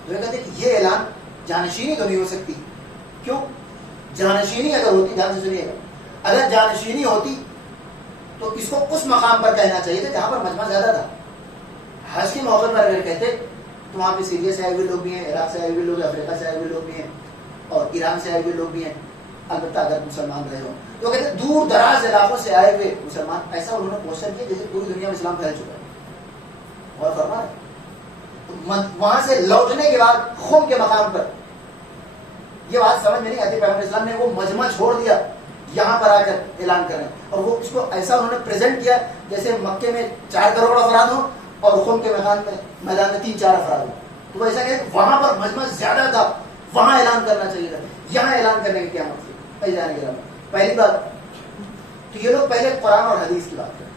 تو یہ کہتے ہیں کہ یہ اعلان جانشینی تو نہیں ہو سکتی. کیوں؟ جانشینی اگر ہوتی، دھیان سے سنیے گا، اگر جانشینی ہوتی تو اس کو اس مقام پر کہنا چاہیے تھا جہاں پر مجمع زیادہ تھا. حج کے موقع پر اگر کہتے تو وہاں پہ سیریا سے آئے ہوئے لوگ بھی ہیں، عراق سے آئے ہوئے لوگ، افریقہ سے آئے ہوئے لوگ بھی ہیں اور ایران سے آئے ہوئے لوگ بھی ہیں، البتہ اگر مسلمان رہے ہوں تو کہتے دور دراز علاقوں سے آئے ہوئے مسلمان. ایسا انہوں نے پوسٹر کیا جیسے پوری دنیا میں اسلام پھیل چکا ہے. اور فرما وہاں سے لوٹنے کے بعد خم کے مقام پر یہ بات سمجھ میں نہیں آتی. پیغمبر اسلام نے وہ مجمع چھوڑ دیا یہاں پر آ کر اعلان کریں، اور وہ اس کو ایسا انہوں نے پریزنٹ کیا جیسے مکے میں 4 کروڑ افراد ہوں اور خم کے میدان میں 3-4 افراد ہوں. تو ایسا کہ وہاں پر مجمع زیادہ تھا، وہاں اعلان کرنا چاہیے تھا. یہاں اعلان کرنے کی کیا مطلب؟ پہلی بات تو یہ لوگ پہلے قرآن اور حدیث کی بات کریں.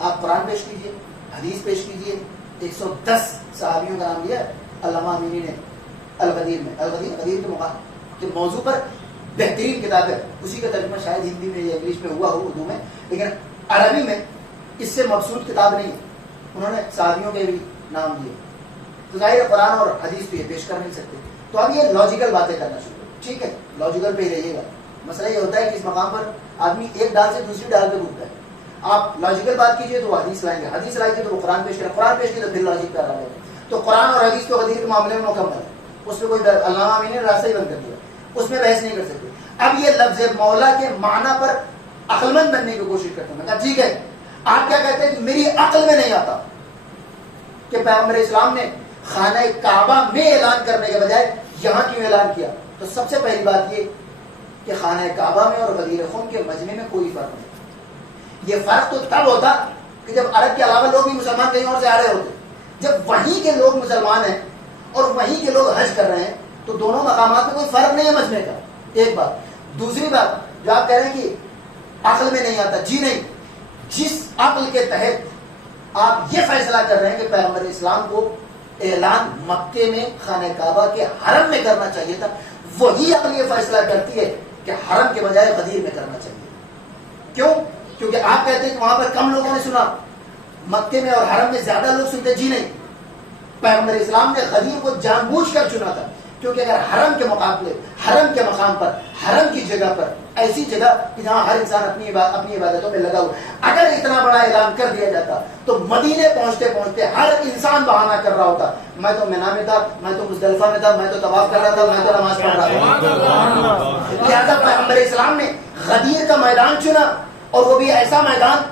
آپ قرآن پیش کیجئے، حدیث پیش کیجئے. 110 صحابیوں کا نام دیا علامہ امینی نے الغدیر میں. الغدیر کے موضوع پر بہترین کتاب ہے، اسی کا ترجمہ شاید ہندی میں یا انگلش میں ہوا ہو، اردو میں، لیکن عربی میں اس سے مبسوط کتاب نہیں ہے. انہوں نے صحابیوں کے بھی نام دیے. تو ظاہر قرآن اور حدیث پہ پیش کر نہیں سکتے. تو اب یہ لاجیکل باتیں کرنا شروع. ٹھیک ہے، لاجیکل پہ ہی رہیے گا. مسئلہ یہ ہوتا ہے کہ اس مقام پر آدمی ایک ڈال سے دوسری ڈال پہ گھومتا ہے. آپ لاجیکل بات کیجئے تو وہ حدیث لائیں گے، حدیث لائیں گے تو وہ قرآن پیش کریں، قرآن پیش کی تو پھر لاجک کر رہا ہے. تو قرآن اور حدیث تو غدیر کے معاملے میں مکمل ہے، اس پہ کوئی علامہ امین نے راستہ ہی بند کر دیا، اس میں بحث نہیں کر سکتے. اب یہ لفظ مولا کے معنی پر عقل مند بننے کی کوشش کرتے ہیں. میں کہا ٹھیک ہے، آپ کیا کہتے ہیں کہ میری عقل میں نہیں آتا کہ پیغمبر اسلام نے خانہ کعبہ میں اعلان کرنے کے بجائے یہاں کیوں اعلان کیا. تو سب سے پہلی بات یہ کہ خانہ کعبہ میں اور غدیر خم کے مجمع میں کوئی فرق نہیں. یہ فرق تو تب ہوتا کہ جب عرب کے علاوہ لوگ بھی مسلمان کہیں اور سے آ رہے ہوتے. جب وہیں کے لوگ مسلمان ہیں اور وہیں کے لوگ حج کر رہے ہیں تو دونوں مقامات میں کوئی فرق نہیں ہے مجمع کا. ایک بات. دوسری بات جو آپ کہہ رہے ہیں کہ عقل میں نہیں آتا، جی نہیں، جس عقل کے تحت آپ یہ فیصلہ کر رہے ہیں کہ پیغمبر اسلام کو اعلان مکے میں خانہ کعبہ کے حرم میں کرنا چاہیے تھا، وہی عقل یہ فیصلہ کرتی ہے کہ حرم کے بجائے غدیر میں کرنا چاہیے. کیوں؟ کیونکہ آپ کہتے ہیں کہ وہاں پر کم لوگوں نے سنا، مکے میں اور حرم میں زیادہ لوگ سنتے. جی نہیں، پیغمبر اسلام نے غدیر کو جان بوجھ کر چنا تھا، کیونکہ اگر حرم کے مقابلے، حرم کے مقام پر، حرم کی جگہ پر، ایسی جگہ کہ جہاں ہر انسان اپنی عبادتوں میں لگا ہوا، اگر اتنا بڑا اعلان کر دیا جاتا تو مدینے پہنچتے پہنچتے ہر انسان بہانہ کر رہا ہوتا، میں تو مینا میں تھا، میں تو مزدلفہ میں تھا، میں تو طواف کر رہا تھا، میں تو نماز پڑھ رہا تھا. لہٰذا پیغمبر اسلام نے غدیر کا میدان چنا، اور وہ بھی ایسا میدان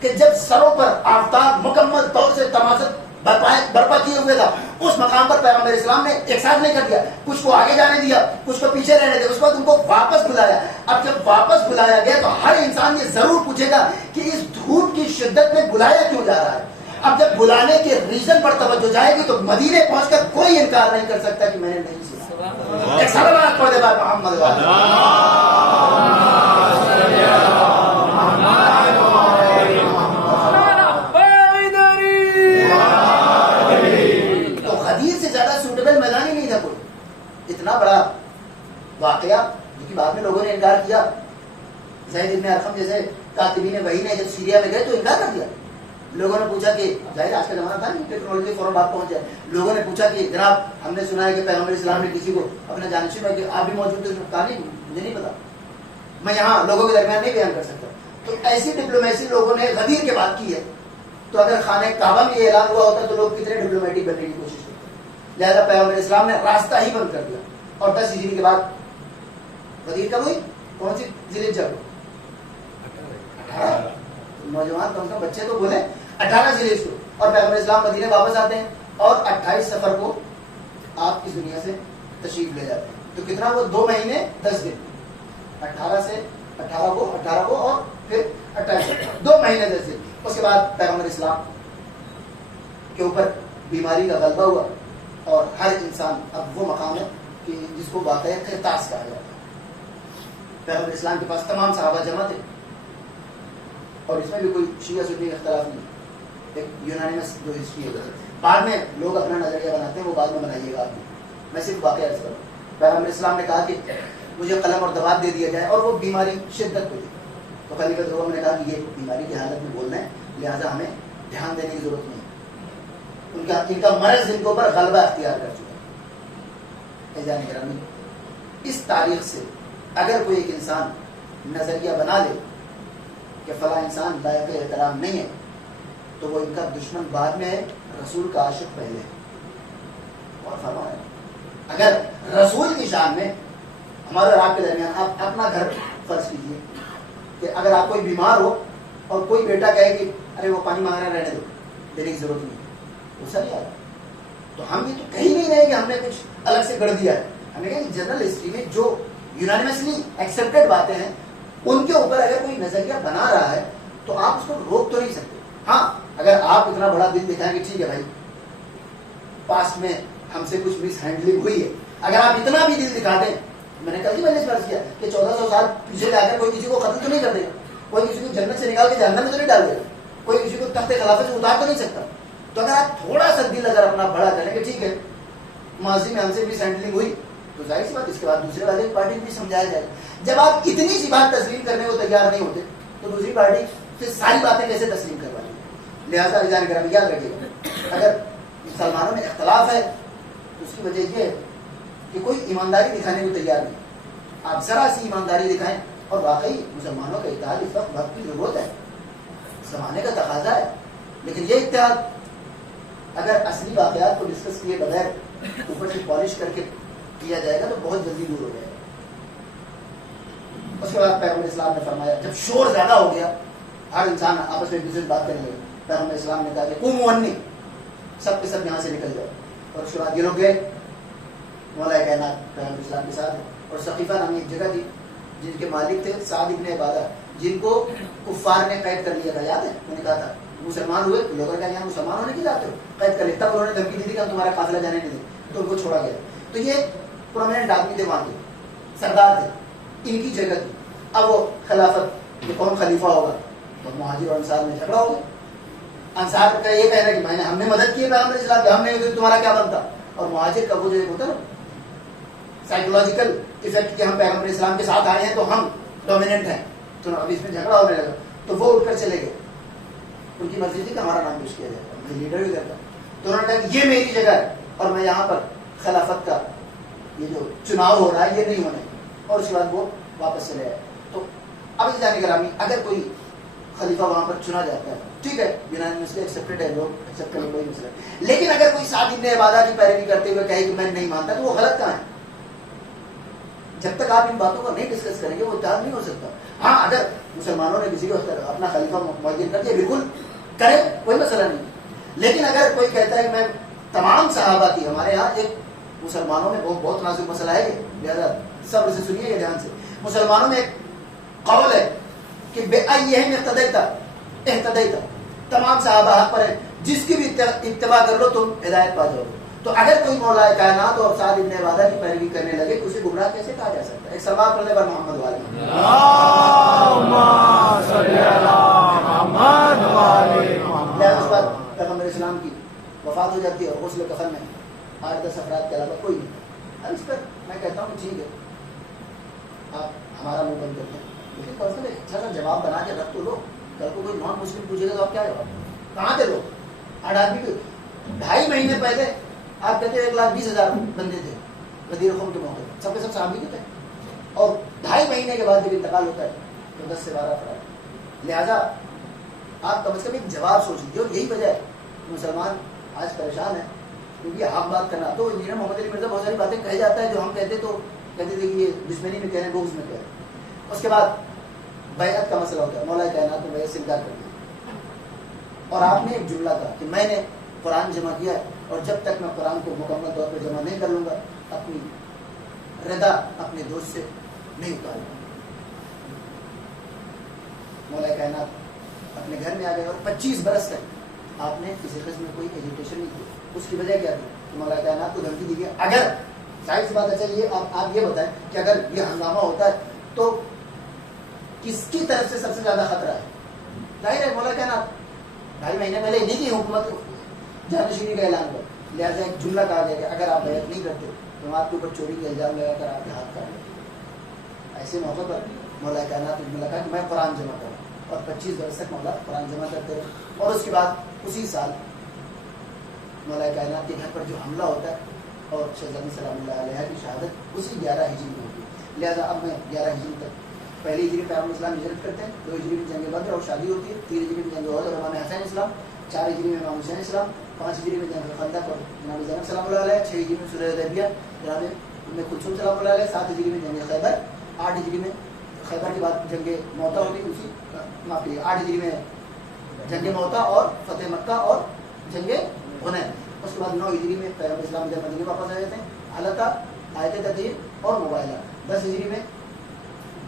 کہ جب سروں پر آفتاب مکمل طور سے تمازت برپا کیے ہوئے تھا، اس مقام پر پیغمبر اسلام نے ایک ساتھ نہیں کر دیا، کچھ کو آگے جانے دیا، کچھ کو پیچھے رہنے دیا. اس کے بعد ان کو واپس بلایا. اب جب واپس بلایا گیا تو ہر انسان یہ ضرور پوچھے گا کہ اس دھوپ کی شدت میں بلایا کیوں جا رہا ہے. اب جب بلانے کے ریزن پر توجہ جائے گی تو مدینے پہنچ کر کوئی انکار نہیں کر سکتا کہ میں نے نہیں سنا. ایک سلام پڑھے بات محمد زید بن ارقم جیسے کاتبین وحی نے جب سیریا میں گئے تو انکار کر دیا. لوگوں نے پوچھا کہ ظاہر آج کا زمانہ تھا نہیں, ٹیکنالوجی فوراً بات پہنچ جائے. لوگوں نے پوچھا کہ جناب ہم نے سنا ہے کہ پیغمبر اسلام نے کسی کو اپنا جانشین میں کہ آپ بھی موجود تھے, کہا نہیں مجھے نہیں پتا, میں یہاں لوگوں کے درمیان نہیں بیان کر سکتا. تو ایسی ڈپلومیسی لوگوں نے غدیر کے بعد کی ہے. تو اگر خانہ کعبہ میں یہ اعلان ہوا ہوتا تو لوگ کتنے ڈپلومیٹک بننے کی کوشش کرتے. لہٰذا پیغمبر اسلام نے راستہ ہی بند کر دیا. اور 10 ہجری کے بعد غدیر کب ہوئی, کون سی ذی الحجہ کو, 18 نوجوان کم سے کم بچے تو بولے 18 ذی الحجہ کو. اور پیغمبر اسلام مدینے واپس آتے ہیں اور 28 سفر کو آپ اس دنیا سے تشریف لے جاتے ہیں. تو کتنا وہ 2 مہینے 10 دن, 18 کو اور پھر 28 2 مہینے 10 دن. اس کے بعد پیغمبر اسلام کے اوپر بیماری کا غلبہ ہوا اور ہر انسان اب وہ مقام ہے کہ جس کو واقعہ قرطاس کہا جاتا ہے. پیغمبر اسلام کے پاس تمام صحابہ جمع تھے اور اس میں بھی کوئی شیعہ سنی اختلاف نہیں, ایک یونانیمس جو ہسٹری ہے. بعد میں لوگ اپنا نظریہ بناتے ہیں, وہ بعد میں بنائیے گا آپ. میں صرف واقعہ عرض کروں. پیغمبر اسلام نے کہا کہ مجھے قلم اور دوات دے دیا جائے, اور وہ بیماری شدت پہ تھی. تو خلیفہ دوم نے کہا کہ یہ بیماری کی حالت میں بولنا ہے, لہٰذا ہمیں دھیان دینے کی ضرورت نہیں. ان کا مرض ان کے اوپر غلبہ اختیار کر چکا. اعزازی گرامی, اس تاریخ سے اگر کوئی ایک انسان نظریہ بنا لے کہ فلاں انسان لائق احترام نہیں ہے, تو وہ ان کا دشمن بعد میں ہے, رسول کا عاشق پہلے ہے. اور فرمایا اگر رسول کی شان میں ہمارے اور آپ کے درمیان, آپ اپنا گھر فرض کیجیے کہ اگر آپ کوئی بیمار ہو اور کوئی بیٹا کہے کہ ارے وہ پانی مانگ رہا, رہنے دو, دینے کی ضرورت نہیں, غصہ نہیں آتا. تو ہم یہ تو کہیں نہیں رہے کہ ہم نے کچھ الگ سے گڑھ دیا ہے. ہم نے کہا کہ جنرل ہسٹری میں جو یونانیمسلی ایکسیپٹیڈ باتیں ہیں ان کے اوپر اگر کوئی نظریہ بنا رہا ہے تو آپ اس کو روک تو نہیں سکتے. ہاں اگر آپ اتنا بڑا دل دکھائیں کہ ٹھیک ہے بھائی پاسٹ میں ہم سے کچھ مس ہینڈلنگ ہوئی ہے, اگر آپ اتنا بھی دل دکھا دیں, میں نے کل ہی میں نے اس بات کیا کہ 1400 سال پیچھے جا کر کوئی کسی کو قتل تو نہیں کر دے گا, کوئی کسی کو جنت سے نکال کے جہنم میں تو نہیں ڈال دے گا, کوئی کسی کو تخت خلافت سے اتار تو نہیں سکتا. تو اگر آپ تھوڑا سا دل اگر اپنا بڑا کریں کہ ٹھیک ہے ماضی میں ہم سے مس ہینڈلنگ ہوئی, تو ظاہر سی بات اس کے بعد دوسرے والے پارٹی کو بھی سمجھایا جائے. جب آپ اتنی سی بات تسلیم کرنے کو تیار نہیں ہوتے تو دوسری پارٹی سے ساری باتیں کیسے تسلیم کروا لیں. لہٰذا رجحان کرام یاد رکھیے گا, اگر مسلمانوں میں اختلاف ہے تو اس کی وجہ یہ ہے کہ کوئی ایمانداری دکھانے کو تیار نہیں. آپ ذرا سی ایمانداری دکھائیں, اور واقعی مسلمانوں کا اتحاد اس وقت وقت کی ضرورت ہے, زمانے کا تقاضا ہے. لیکن یہ اتحاد اگر اصلی واقعات کو ڈسکس کیے بغیر اوپر سے پالش کر کے کیا جائے گا تو بہت جلدی دور ہو جائے گا. اس کے بعد پیغمبر اسلام نے فرمایا, جب شور زیادہ ہو گیا, ہر انسان آپس میں ایک دوسرے سے بات کرنے لگے, پیغمبر اسلام نے کہا کہ قوموا عنی, سب کے سب یہاں سے نکل جاؤ. اور اس کے بعد یہ لوگ گئے, مولا کائنات پیغمبر اسلام کے ساتھ, اور ثقیفہ نامی ایک جگہ تھی جن کے مالک تھے سعد ابن عبادہ, جن کو کفار نے قید کر لیا تھا. یاد ہے انہوں نے کہا تھا مسلمان ہوئے لوگوں کا یہاں مسلمان ہونے کی جاتے ہو, قید کر لیا. تب انہوں نے دھمکی دی تھی کہ ہم تمہارا قافلہ جانے نہیں دیں, تو ان کو چھوڑا گیا. تو یہ پرومیننٹ آدمی تھے, وہاں کے سردار تھے, ان کی جگہ تھی. اب وہ خلافت کہ کون خلیفہ ہوگا, تو مہاجر اور انصار میں جھگڑا ہو گیا. انصار کا یہ کہنا کہ ہم نے مدد کی ہے پیغمبر اسلام کی, ہم نے تمہارا کیا بنتا. اور مہاجر کا وہ جو ایک ہوتا نا سائیکولوجیکل افیکٹ کہ ہم پیغمبر اسلام کے ساتھ آئے ہیں تو ہم ڈومیننٹ ہیں, تو اب اس میں جھگڑا ہونے لگا. تو وہ اٹھ کر چلے گئے, ان کی مرضی تھی کہ ہمارا نام پیش کیا جائے, میں لیڈر بھی کرتا. تو انہوں نے کہا کہ یہ میری جگہ ہے اور میں یہاں پر خلافت کا یہ جو چناؤ ہو رہا ہے یہ نہیں ہونے. اور اس کے بعد وہ واپس چلے آئے. تو اب اس جانے گرامی اگر کوئی خلیفہ وہاں پر چنا جاتا ہے, ٹھیک ہے یونان میں سے ایکسیپٹیڈ ہے, لوگ ایکسیپٹ کرنے کوئی مسئلہ ہے. لیکن اگر کوئی سعد ابن عبادہ کی پیروی کرتے ہوئے کہے کہ میں نہیں مانتا, تو وہ غلط کہاں ہے. جب تک آپ ان باتوں کو نہیں ڈسکس کریں گے وہ اتحاد نہیں ہو سکتا. ہاں اگر مسلمانوں نے کسی کو اپنا خلیفہ معین کر دیا, بالکل کرے, کوئی مسئلہ نہیں. لیکن اگر کوئی کہتا ہے کہ میں تمام صحابہ کی, ہمارے یہاں ایک مسلمانوں میں بہت نازک مسئلہ ہے یہ, لہٰذا صبر سے سنیے یہ دھیان سے. مسلمانوں میں ایک قول ہے کہ بے ایہم اہتدیت, تمام صحابہ حق پر ہیں, جس کی بھی اتباع کر لو تم ہدایت پا جاؤ. تو اگر کوئی مولا کائنات اور سعد ابن عبادہ کی پیروی کرنے لگے تو اسے گمراہ کیسے کہا جا سکتا ہے. ایک سلوات پڑھنے پر محمد والے اس بعد پیغمبر اسلام کی وفات ہو جاتی ہے اور غسل کفن میں 8-10 افراد کے علاوہ کوئی نہیں. اب اس پر میں کہتا ہوں کہ ٹھیک ہے آپ ہمارا منہ بند کرتے ہیں, لیکن پرسنل اچھا سا جواب بنا کے رکھ تو لو. کل کو کوئی نان مسلم پوچھے گا تو آپ کیا جواب کہاں تھے لوگ؟ 8 آدمی 2.5 مہینے پہلے آپ کہتے 1,20,000 بندے تھے غدیر قوم کے موقع پر، سب کے سب صحابی تھے، اور 2.5 مہینے کے بعد جب انتقال ہوتا ہے تو 10 سے 12 افراد. لہٰذا آپ کم از کم ایک جواب سوچ لیجیے. اور یہی وجہ ہے مسلمان آج پریشان ہیں، کیونکہ حق بات کرنا. تو انجینئر محمد علی مرزا بہت ساری باتیں کہہ جاتا ہے جو ہم کہتے تھے کہ یہ دشمنی میں کہہ رہے ہیں، بغض میں کہہ رہے ہیں. اس کے بعد بیعت کا مسئلہ ہوتا ہے، مولا کائنات نے بیعت سے انکار کر دیا. اور آپ نے ایک جملہ کہا کہ میں نے قرآن جمع کیا ہے اور جب تک میں قرآن کو مکمل طور پہ جمع نہیں کر لوں گا اپنی ردا اپنے دوست سے نہیں اتاروں گا. مولا کائنات اپنے گھر میں آ گئے اور 25 برس تک آپ نے کسی قسم میں کوئی ایجوٹیشن نہیں کی. اس کی وجہ کیا تھی کہ مولا کائنات کو دھمکی دی گئی اگر ظاہر سی بات ہے. چلیے آپ یہ بتائیں کہ اگر یہ ہنگامہ ہوتا ہے تو کس کی طرف سے سب سے زیادہ خطرہ ہے؟ ظاہر ہے مولا کائنات 2.5 مہینے پہلے انہیں کی حکومت جانشینی کا اعلان کر. لہٰذا ایک جملہ کہا گیا کہ اگر آپ بیعت نہیں کرتے تو ہم آپ کے اوپر چوری کا الزام لگا کر آپ کے ہاتھ کاٹ لیں. ایسے موقع پر مولا کائنات نے جملہ کہا کہ میں قرآن جمع کروں، اور 25 برس تک مولا قرآن جمع کرتے رہے. اور اس کے بعد اسی سال مولا کائنات کے گھر پر جو حملہ ہوتا ہے اور شہزادی سلام اللہ علیہ کی شہادت اسی 11 ہجری میں ہوتی ہے. لہٰذا اب میں 11 ہجری تک، پہلی ہجری میں پیغمبر اسلام ہجرت کرتے ہیں، 2 ہجری میں جنگ بدر اور شادی ہوتی ہے، 3 ہجری میں جنگ احد اور امام حسین اسلام، 4 ہجری میں امام حسین اسلام، 5 ہجری میں جنگ خندق اور جناب زینب سلام اللہ علیہ، 6 ہجری میں صلح حدیبیہ جناب ام کلثوم سلام اللہ علیہ، 7 ہجری میں جنگ خیبر، 8 ہجری میں خیبر کے بعد جنگ موتا ہوتی ہے، اسی معاف کیجیے 8 ہجری میں جنگ موتا اور فتح مکہ اور جنگ حنین. اس کے بعد 9 ہجری میں پیغمبر اسلام جب مدینے واپس آ جاتے ہیں، حالتا آیت تدین اور موبائلہ. 10 ہجری میں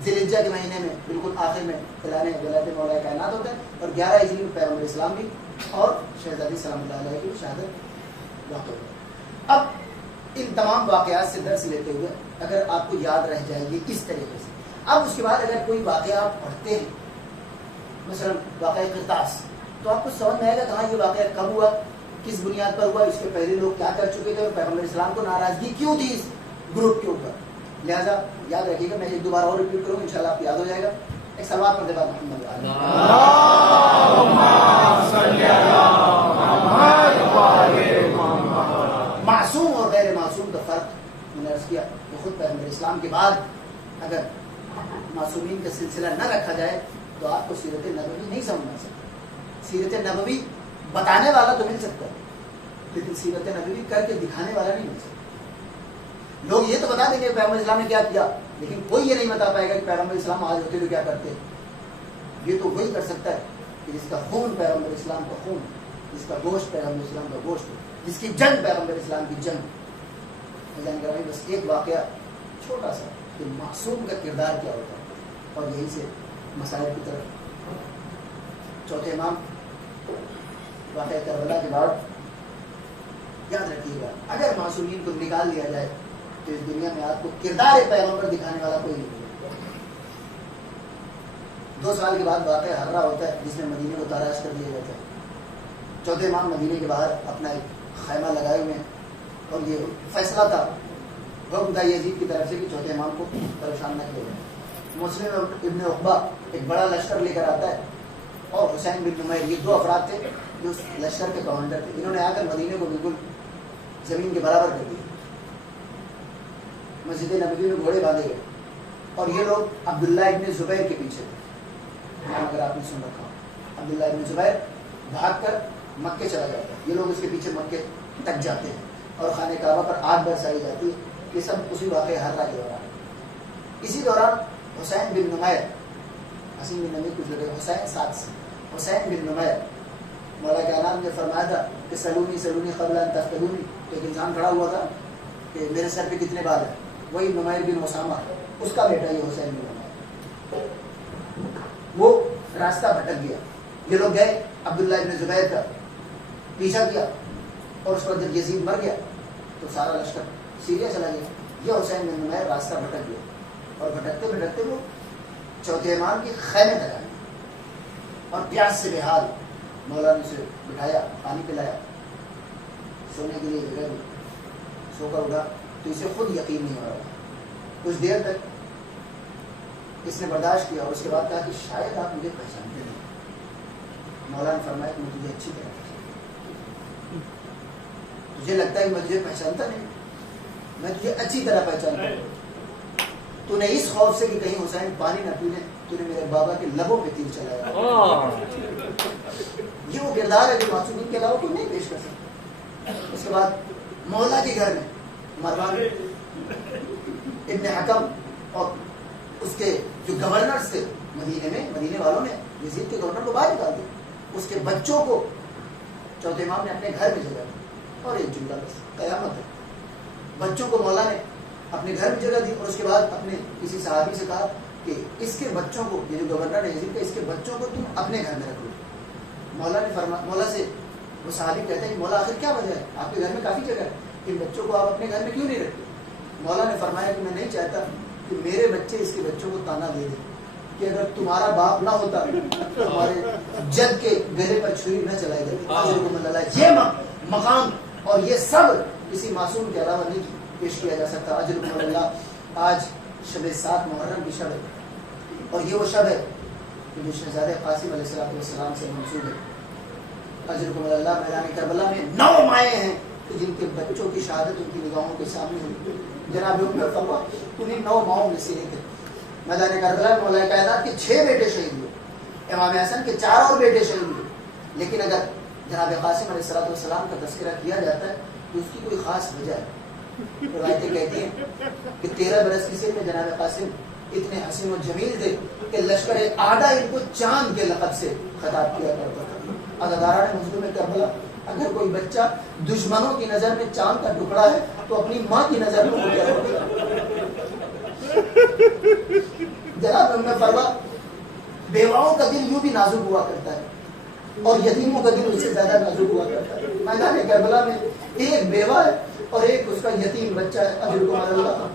ذی الحجہ کے مہینے میں بالکل آخر میں اعلان ولایت مولا کائنات ہوتا ہے، اور 11 ہجری میں پیغمبر اسلام بھی اور شہزادی سلام اللہ علیہ کی شہادت واقع ہوئی. اب ان تمام واقعات سے درس لیتے ہوئے اگر آپ کو یاد رہ جائے گی اس طریقے سے، اب اس کے بعد اگر کوئی واقعہ آپ پڑھتے ہیں، مثلا واقعہ قرطاس، تو آپ کو سمجھ میں آئے گا کہاں یہ واقعہ کب ہوا، کس بنیاد پر ہوا، اس کے پہلے لوگ کیا کر چکے تھے، اور پیغمبر اسلام کو ناراضگی کیوں تھی اس گروپ کے اوپر. لہٰذا یاد رکھیے گا، میں ایک دوبارہ اور ریپیٹ کروں، انشاءاللہ آپ کو یاد ہو جائے گا. ایک سلوات پڑھتے بعد محمد معصوم اور غیر معصوم کا فرق میں نے عرض کیا کہ خود پیغمبر اسلام کے بعد اگر معصومین کا سلسلہ نہ رکھا جائے تو آپ کو سیرت نبوی نہیں سمجھ آ سکتا. سیرت نبوی بتانے والا تو مل سکتا ہے لیکن سیرت نبوی کر کے دکھانے والا نہیں مل سکتا. لوگ یہ تو بتا دیں گے پیغمبر اسلام نے کیا کیا، لیکن کوئی یہ نہیں بتا پائے گا کہ پیغمبر اسلام آج ہوتے تو کیا کرتے. یہ تو وہی کر سکتا ہے کہ جس کا خون پیغمبر اسلام کا خون، جس کا گوشت پیغمبر اسلام کا گوشت، جس کی جنگ پیغمبر اسلام کی جنگ. بس ایک واقعہ چھوٹا سا کہ معصوم کا کردار کیا ہوتا ہے، اور یہی سے مسائل کی طرف. چوتھے امام واقعہ کربلا کے بعد یاد رکھیے گا، اگر معصومین کو نکال دیا جائے تو اس دنیا میں آپ کو کردار پیغمبر دکھانے والا کوئی نہیں. 2 سال کے بعد واقعہ ہررا ہوتا ہے جس میں مدینے کو تاراش کر دیا جاتا ہے. چوتھے امام مدینے کے باہر اپنا ایک خیمہ لگائے ہوئے ہیں، اور یہ فیصلہ تھا حکم تھا یزید کی طرف سے کہ چوتھے امام کو پریشان نہ کیا جائے. مسلم ابن عقبہ ایک بڑا لشکر لے کر آتا ہے، اور حسین بن نمیر، یہ 2 افراد تھے جو اس لشکر کے کمانڈر تھے. انہوں نے آ کر مدینے کو بالکل زمین کے برابر کر دیا. مسجد نبوی میں گھوڑے باندھے گئے، اور یہ لوگ عبداللہ ابن زبیر کے پیچھے تھے. اگر آپ نے سن رکھا ہو، عبداللہ ابن زبیر بھاگ کر مکے چلا جاتا ہے، یہ لوگ اس کے پیچھے مکے تک جاتے ہیں، اور خانہ کعبہ پر آگ برسائی جاتی ہے. یہ سب اسی واقعہ ہررا کے دوران. اسی دوران حسین بن نمیر، حسین بن نمیر کچھ لگے، حسین 7 سے، حسین بن نمیر، مولا کائنات نے فرمایا تھا کہ سلونی سلونی قبل ان تفتنونی. ایک انسان کھڑا ہوا تھا کہ میرے سر پہ کتنے بال ہیں، وہی نمیر بن اسامہ، اس کا بیٹا یہ حسین بن نمیر. وہ راستہ بھٹک گیا، یہ لوگ گئے عبداللہ ابن زبیر کا پیچھا کیا، اور اس پر جب یزید مر گیا تو سارا لشکر سیریا چلا گیا. یہ حسین بن نمیر راستہ بھٹک گیا، اور بھٹکتے بھٹکتے وہ چوتھے امام کی خیمے تک آئے، اور پیاس سے بحال مولا نے اسے بٹھایا، پانی پلایا، سونے کے لیے جگہ دی. سو کر اٹھا تو اسے خود یقین نہیں ہو رہا. کچھ دیر تک اس نے برداشت کیا اور اس کے بعد کہا کہ شاید آپ مجھے پہچانتے نہیں. مولا نے فرمایا کہ میں تجھے اچھی طرح پہچانتا ہوں. تجھے لگتا ہے کہ میں تجھے پہچانتا نہیں, میں تجھے اچھی طرح پہچانتا ہوں. تو نے اس خوف سے کہ کہیں حسین پانی نہ پی لے, تو نے میرے بابا کے لبوں پہ تیر چلایا. یہ وہ کردار ہے جو معصومین کے علاوہ کوئی نہیں پیش کر سکتا. اس کے بعد مولا کے گھر میں مروان ابن حکم اور اس کے جو گورنرز تھے مدینے میں, مدینے والوں نے یزید کے گورنر کو باہر نکال دیا. اس کے بچوں کو چوتھے امام نے اپنے گھر میں جگہ دی. اور ایک جملہ بس قیامت ہے, بچوں کو مولا نے اپنے گھر میں جگہ دی اور اس کے بعد اپنے کسی صحابی سے کہا کہ اس کے بچوں کو, یہ جو گورنر ہے یزید کا, اس کے بچوں کو تم اپنے گھر میں رکھ لو. مولا نے مولا سے وہ صحابی کہتے ہیں کہ مولا آخر کیا وجہ ہے, آپ کے گھر میں کافی جگہ ہے, ان بچوں کو آپ اپنے گھر میں کیوں نہیں رکھتے؟ مولا نے فرمایا کہ میں نہیں چاہتا کہ میرے بچے اس کے بچوں کو تانا دے دیں کہ اگر تمہارا باپ نہ ہوتا تو ہمارے جد کے گلے پر چھری نہ چلائی جاتی. یہ مقام اور یہ سب کسی معصوم کے علاوہ نہیں پیش کیا جا سکتا. اجرکم اللہ. آج شب 7 محرم کی شب ہے اور یہ وہ شب ہے جو شہزادہ قاسم علیہ السلام سے منسوب ہے. اجرکم اللہ. میدان کربلا میں 9 مائیں ہیں کہ جن کے بچوں کی شہادت ان کی نگاہوں کے سامنے ہوئی. جناب ام فروا انہیں 9 ماؤں میں سے ایک ہے. میدان کربلا میں مولا کائنات کے 6 بیٹے شہید ہوئے, امام حسن کے 4 اور بیٹے شہید ہوئے. لیکن اگر جناب قاسم علیہ السلام کا تذکرہ کیا جاتا ہے تو اس کی کوئی خاص وجہ ہے. روایتیں کہتی ہیں کہ 13 برس کی سن میں جناب قاسم اتنے حسین و جمیل تھے کہ لشکر آڈا ان کو چاند کے لقب سے خطاب کیا کرتا تھا. عزاداران مظلوم کربلا, اگر کوئی بچہ دشمنوں کی نظر میں چاند کا ٹکڑا ہے تو اپنی ماں کی نظر میں ہو گیا ہوگا. جناب ام فروا, بیواؤں کا دل یوں بھی نازک ہوا کرتا ہے اور یتیموں کا دل اس سے زیادہ نازک ہوا کرتا ہے. میدان کربلا میں ایک بیوہ ہے اور ایک اس کا یتیم بچہ ہے. اجرکم اللہ.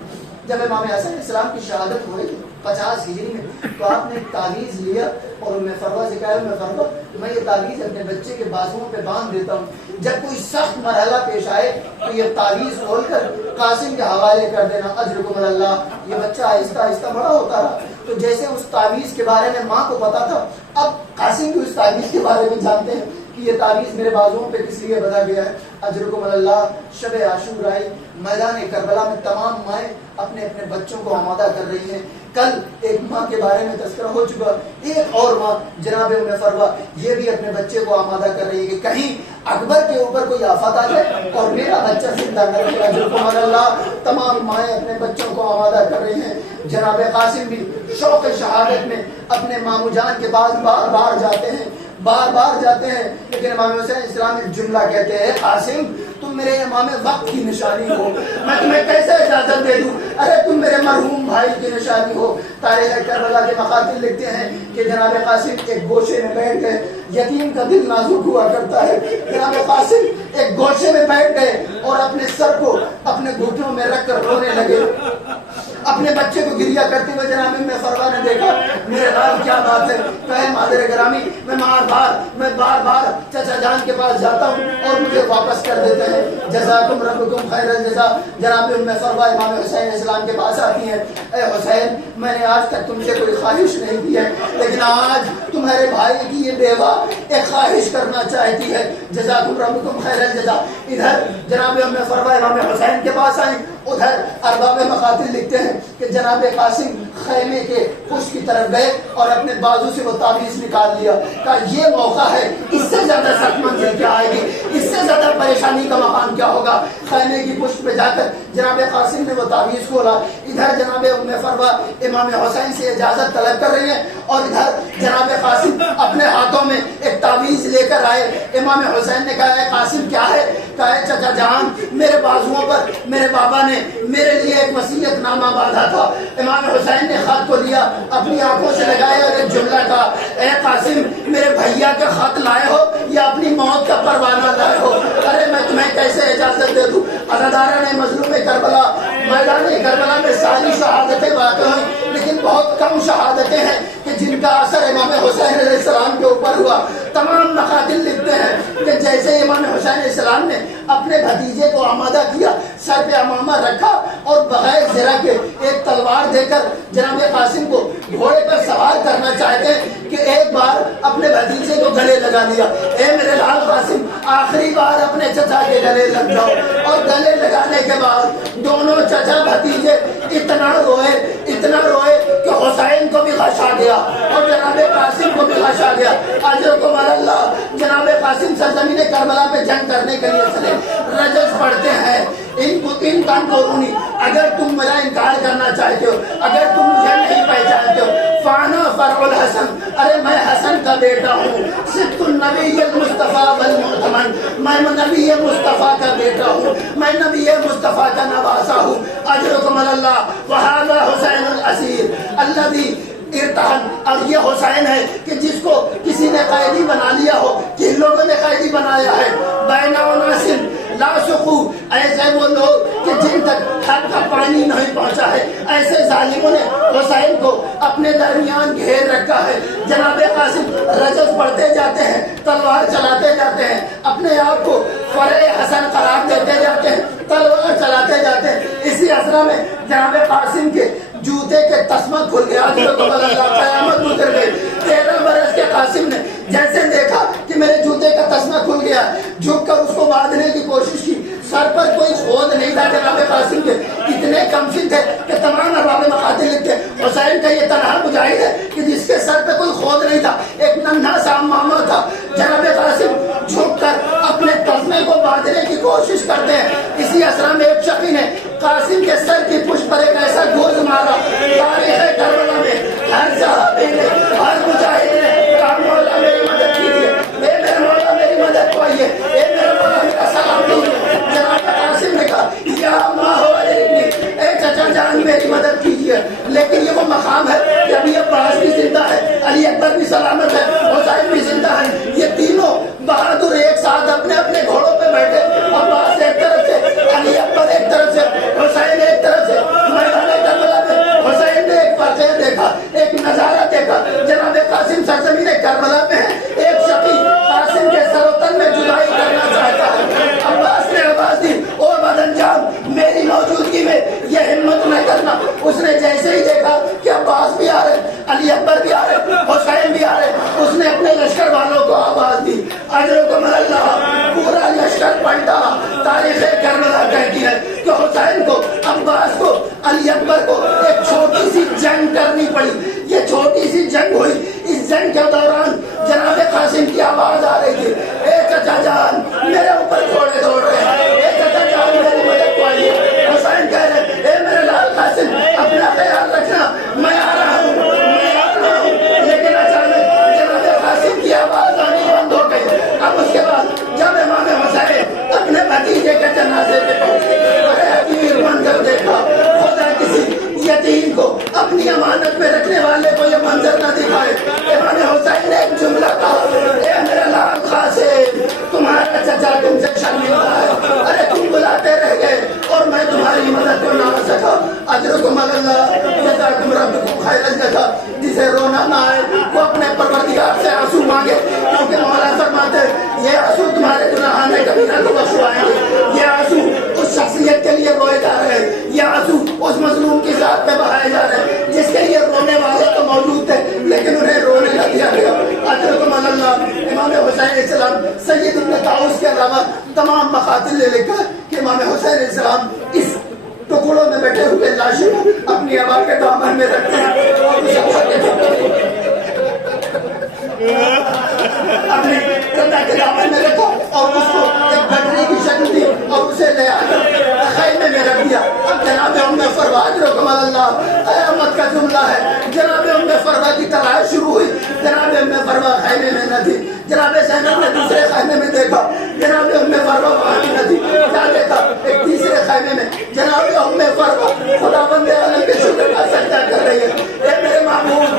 جب امام حسن علیہ السلام کی شہادت ہوئی 50 ہجری میں تو آپ نے ایک تعویذ لیا اور ام فروا سے کہا, ام فروا میں یہ تعویذ اپنے بچے کے بازوؤں پہ باندھ دیتا ہوں, جب کوئی سخت مرحلہ پیش آئے تو یہ تعویذ کھول کر قاسم کے حوالے کر دینا. اجرکم اللہ. یہ بچہ آہستہ آہستہ بڑا ہوتا رہا تو جیسے اس تعویذ کے بارے میں ماں کو پتا تھا, اب قاسم بھی اس تعویذ کے بارے میں جانتے ہیں کہ یہ تعویذ میرے بازوؤں پہ کس لیے بنا گیا ہے. اجرکم اللہ. شب عاشوراء میدان کربلا میں تمام مائیں اپنے اپنے بچوں کو آمادہ کر رہی ہیں. کل ایک ماں کے بارے میں تذکرہ ہو چکا, ایک اور ماں جناب ام فروا یہ بھی اپنے بچے کو آمادہ کر رہی ہے کہ کہیں اکبر کے اوپر کوئی آفت آ جائے اور میرا بچہ زندہ نہ رہے. اجرکم اللہ. تمام مائیں اپنے بچوں کو آمادہ کر رہی ہیں. جناب قاسم بھی شوق شہادت میں اپنے مامو جان کے پاس بار بار جاتے ہیں, بار بار جاتے ہیں, لیکن امام حسین اسلام ایک جملہ کہتے ہیں, قاسم تم میرے امام وقت کی نشانی ہو, میں تمہیں کیسے اجازت دے دوں, ارے تم میرے مرحوم بھائی کی نشانی ہو. تاریخ کربلا کے مقاتل لکھتے ہیں کہ جناب قاسم ایک گوشے میں بیٹھ گئے, یتیم کا دل نازک ہوا کرتا ہے. جناب قاسم ایک گوشے میں بیٹھ گئے اور اپنے سر کو اپنے گھٹنوں میں رکھ کر رونے لگے. اپنے بچے کو گریہ کرتے ہوئے جناب ام فروا نے دیکھا, میرے نام کیا بات ہے, کہے مادر گرامی میں بار بار چچا جان کے پاس جاتا ہوں اور مجھے واپس کر دیتے ہیں. جزاکم ربکم خیر الجزا. جناب ام فروا امام حسین اسلام کے پاس آتی ہیں, اے حسین میں نے آج تک تم سے کوئی خواہش نہیں کی ہے, لیکن آج تمہارے بھائی کی یہ بیوہ ایک خواہش کرنا چاہتی ہے. جزاکم ربکم خیر الجزا. ادھر جناب ام فروا امام حسین کے پاس آئیں, ادھر ارباب مقاتل لکھتے ہیں کہ جناب قاسم خیمے کے پش کی طرف گئے اور اپنے بازو سے وہ تعویذ نکال لیا. کہا یہ موقع ہے, اس سے زیادہ سخت منزل کیا آئے گی, اس سے زیادہ پریشانی کا مقام کیا ہوگا. خیمے کی پشت پہ جا کر جناب قاسم نے وہ تعویذ کھولا. ادھر جناب ام فروا امام حسین سے اجازت طلب کر رہی ہیں اور ادھر جناب قاسم اپنے ہاتھوں میں ایک تعویذ لے کر آئے. امام حسین نے کہا, اے قاسم کیا ہے؟ کہا, چچا جان میرے بازوؤں پر میرے بابا نے میرے لیے ایک وصیت نامہ باندھا تھا. امام حسین نے خط کو لیا, اپنی آنکھوں سے لگایا اور ایک جملہ کہا, اے قاسم میرے بھیا کا خط لائے ہو یا اپنی موت کا پروانہ لائے ہو؟ ارے میں تمہیں کیسے اجازت دے دوں. عزاداران مظلوم کربلا, میدان کربلا میں ساری شہادتیں واقع ہوئی, لیکن بہت کم شہادتیں ہیں کہ جن کا اثر امام حسین علیہ السلام کے اوپر ہوا. تمام مقاتل لکھتے ہیں کہ جیسے امام حسین علیہ السلام نے اپنے بھتیجے کو آمادہ کیا, سر پہ امامہ رکھا اور بغیر زرہ کے ایک تلوار دے کر جناب قاسم کو گھوڑے پر سوار کرنا چاہتے ہیں کہ ایک بار اپنے بھتیجے کو گلے لگا دیا، اے میرے لال قاسم آخری بار اپنے چچا کے گلے لگ جاؤ، اور گلے لگانے کے بعد دونوں چچا بھتیجے اتنا روئے کہ حسین کو بھی غش آ گیا اور جناب قاسم کو بھی غش آ گیا۔ اجرکم اللہ، جناب قاسم سرزمین کربلا پہ جنگ کرنے کے لیے چلے، رجز پڑھتے ہیں ان کان کو رونی، اگر تم میرا انکار کرنا چاہتے ہو، اگر تم مجھے نہیں پہچانتے ہو، فانا فرع الحسن، ارے میں حسن کا بیٹا ہوں، صدق النبی المصطفیٰ والمؤتمن، میں نبی مصطفیٰ کا بیٹا ہوں، میں نبی مصطفیٰ کا نواسا ہوں۔ اجرکم اللہ، وہذا حسین الاسیر الذی ارتحل، اور یہ حسین ہے کہ جس کو کسی نے قیدی بنا لیا ہو، کن لوگوں نے قیدی بنایا ہے؟ بین اناس لا سقو، ایسے وہ لوگ کہ جن تک حق کا پانی نہیں پہنچا ہے، ایسے ظالموں نے حسین کو اپنے درمیان گھیر رکھا ہے۔ جناب قاسم رجز پڑھتے جاتے ہیں، تلوار چلاتے جاتے ہیں، اپنے آپ کو فرع حسن قرار دیتے جاتے ہیں، تلوار چلاتے جاتے ہیں۔ اسی اسرا میں جناب قاسم کے جوتے کے تسمہ کھل گیا، قیامت گزر گئی۔ 13 برس کے قاسم نے جیسے دیکھا کہ میرے جوتے کا تسمہ کھل گیا، جھک کر اس کو باندھنے کی کوشش کی، سر پر کوئی خود نہیں تھا جناب قاسم کے، اتنے کمفن تھے کہ تمام ارباب مقاتل لکھتے حسین کا یہ تنہا مجاہد ہے کہ جس کے سر پہ کوئی خود نہیں تھا، ایک ننھا سا ماما تھا۔ جناب قاسم جھک کر اپنے تسمے کو باندھنے کی کوشش کرتے ہیں۔ اسی اسرا میں ایک شقی نے قاسم کے سر کی پشت پر ایک ایسا گوز مارا، تاریخ کربلا میں ہر صحابی نے، ہر مجاہد نے کہا مولا میری مدد کیجیے، اے میرے مولا میری مدد کو آئیے، اے میرے مولا میرا سلام دیجیے۔ جناب قاسم نے کہا یا ماں ہو اے چچا جان میری مدد کیجیے، لیکن یہ وہ مقام ہے کہ ابھی عباس بھی زندہ ہے، علی اکبر بھی سلامت ہے، حسین بھی زندہ ہے، یہ تینوں بہادر ایک ساتھ اپنے اپنے گھوڑوں پہ بیٹھے، عباس ایک طرف سے، علی اکبر ایک طرف سے، حسین ایک طرف سے۔ میدان کربلا میں حسین نے ایک واقعہ دیکھا، ایک نظارہ دیکھا۔ جناب قاسم سرزمین کربلا میں ہے، ایک شقی قاسم کے سر و تن میں جدائی کرنا چاہتا ہے۔ عباس نے آواز دی او بدن جان میری موجودگی میں یہ ہمت نہ کرنا۔ اس نے جیسے ہی دیکھا کہ عباس بھی آ رہے، علی اکبر بھی آ رہے، حسین بھی آ رہے، اس نے اپنے لشکر والوں کو آواز دی، اجرکم اللہ، پورا لشکر پلٹا۔ تاریخ کربلا کہتی ہے کہ حسین کو، عباس کو، علی اکبر کو ایک چھوٹی سی جنگ کرنی پڑی۔ یہ چھوٹی سی جنگ ہوئی، اس جنگ کے دوران جناب قاسم کی آواز آ رہی تھی، اے چچا جان میرے اوپر گھوڑے دوڑ رہے ہیں، اے چچا جان میری مدد کو آئیے۔ حسین کہہ رہے اے میرے لال قاسم اپنا خیال رکھنا، میں آ رہا ہوں، میں آ رہا ہوں۔ لیکن اچانک جناب قاسم کی آواز آنی بند ہو گئی۔ اب اس کے بعد جب امام حسین اپنے بھتیجے کے جنازے پہ پہنچے، حقیر منظر دیکھا، خدا کسی یتیم کو، اپنی امانت میں رکھنے والے کو یہ منظر نہ دکھائے۔ امام حسین نے ایک جملہ کہا، اے میرا لال قاسم تمہارا چچا تم سے شرمندہ ہے، ارے تم بلاتے رہ گئے اور میں تمہاری مدد کو نہ آ سکا۔ اجرکم اللہ، جزاکم ربکم خیر الجزا۔ جسے رونا نہ آئے وہ اپنے پروردگار سے آنسو مانگے، کیونکہ مولا فرماتے ہیں یہ آنسو تمہارے گناہان کبیرہ کو بخشوائیں گے۔ یہ آنسو اس شخصیت کے لیے روئے جا رہے ہیں، یہ آنسو اس مظلوم کی ذات پہ بہائے جا رہے ہیں جس کے لیے رونے والے تو موجود تھے لیکن انہیں رونے نہ دیا گیا۔ اجرکم اللہ۔ امام حسین علیہ السلام سید ابن طاؤس کے علاوہ تمام مقاتل نے لکھا کہ امام حسین علیہ السلام اس ٹکڑوں میں بیٹھے ہوئے لاشیں اپنی آبا کے دامن میں رکھتے ہیں اور اسے اپنی کندھا کے دامن میں رکھا اور اس کو ایک گھٹنے کی شکل دی اور اسے لے آ کر خیمے میں رکھ دیا۔ اب جناب ام فروا اجرکم اللہ قیامت کا جملہ ہے، جناب ام فروا کی تلاش شروع ہوئی، جناب ام فروا خیمے میں نہ تھی۔ جناب زینب نے دوسرے خیمے میں دیکھا، جناب ام فروا وہاں بھی نہ تھی۔ کیا دیکھا؟ ایک تیسرے خیمے میں جناب ام فروا خدا بند عالم کے شکر کا سجدہ کر رہی ہے۔ اے میرے معبود،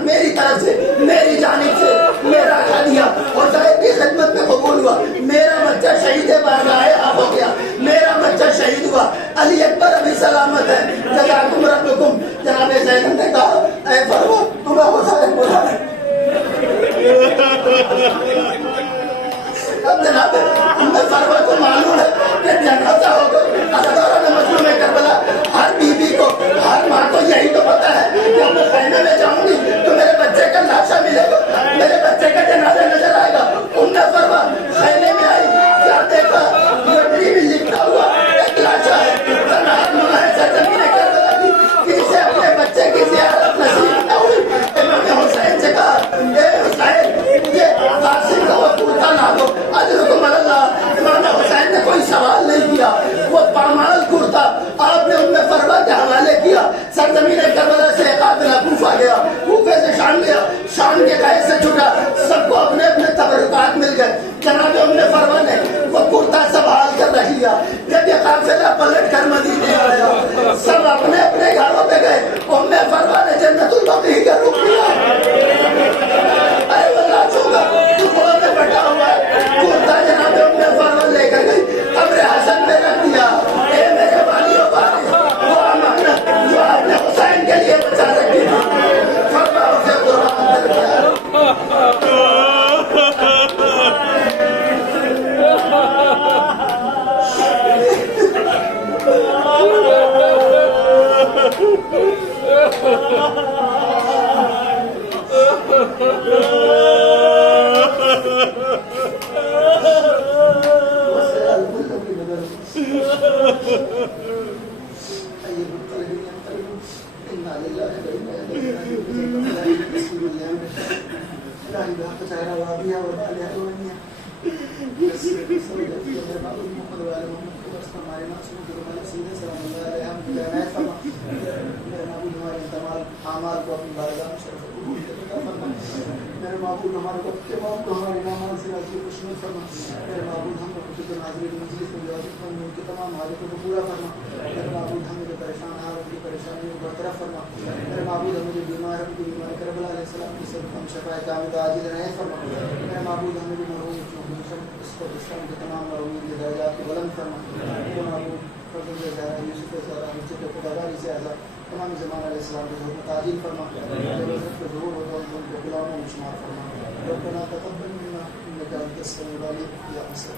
میری طرف سے، میری جانب سے میرا ہدیہ حسین کی خدمت میں قبول ہوا، میرا بچہ شہید بارگاہ حق ہو گیا، میرا بچہ شہید ہوا، علی اکبر ابھی سلامت ہے، جزاکم ربکم۔ جناب زینب نے کہا اے فروا تمہیں حسین بلا ہے۔ اب جناب ام فروا کو معلوم ہے کہ جنازہ ہو گئی۔ دوران مظلوم کربلا ہر بیوی کو، ہر ماں کو یہ یہی تو پتا ہے کہ اب میں خیمے میں جاؤں گی تو میرے بچے کا لاشا ملے گا, میرے بچے کا جنازہ نظر آئے گا. ام فرما خیمے میں آئی, کیا دیکھا لٹری میں لکھا ہوا ایک لاشا ہے. سرزمین کربلا کی کسی اپنے بچے کی زیارت نصیب نہ ہوئی. امام حسین سے کہا اے حسین یہ قاسم کا وہ پورتا لا دو اجرکم اللہ. امام حسین نے کوئی سوال نہیں کیا, وہ پامال کرتا آپ نے ام فرما کے حوالے کیا. سرزمین کربلا سے قافلہ کوفہ گیا, کوفے سے شام گیا, شام کے قید سے چھوٹا, سب کو اپنے اپنے تبرکات مل گئے. جناب ام فرما نے وہ کرتا سنبھال کر رکھ لیا. جب یہ قافلہ پلٹ کر مدینے آیا سب اپنے اپنے گھروں پہ گئے. ام فرما نے جنت البقیع کا رخ کیا. ارے واللہ چھوڑا ٹکڑوں میں بٹا ہوا ہے کرتا جناب ام فرما لے کر گئی, قبر حسن میں رکھ دیا. اے میرے والیوں بھائی, وہ امانت جو آپ نے حسین کے لیے بچا رکھی تھی فرما اسے قربان کر دیا. میرے معبود ہمارے کو تمام کو ہمارے نامان سے راضی و خوشنود فرما. میرے معبود ہم کو خود ناظرین مجلس میں جوازت فرما, ان کے تمام حاجتوں کو پورا فرما. میرے معبود ہم جو پریشان ہیں ان کی پریشانیوں کو برطرف فرما. میرے معبود ہم جو بیمار ہیں ان کی بیماری کربلا علیہ السلام کی سب ہم شفاء کاملہ عاجل رہے فرما. میرے معبود ہم جو مرحوم اس کو اسلام کے تمام مرحومین کے درجات کو بلند فرما. میرے معبود فرزند زہرا یوسف زہرا مجھے خداواری سے آزاد تمام زمان علیہ السلام کی حکمت عاجل فرما. جو ضرور ہوتا ہے ان کو غلاموں میں شمار فرما. ربنا تقبل منا انك انت السميع العليم يا حسين.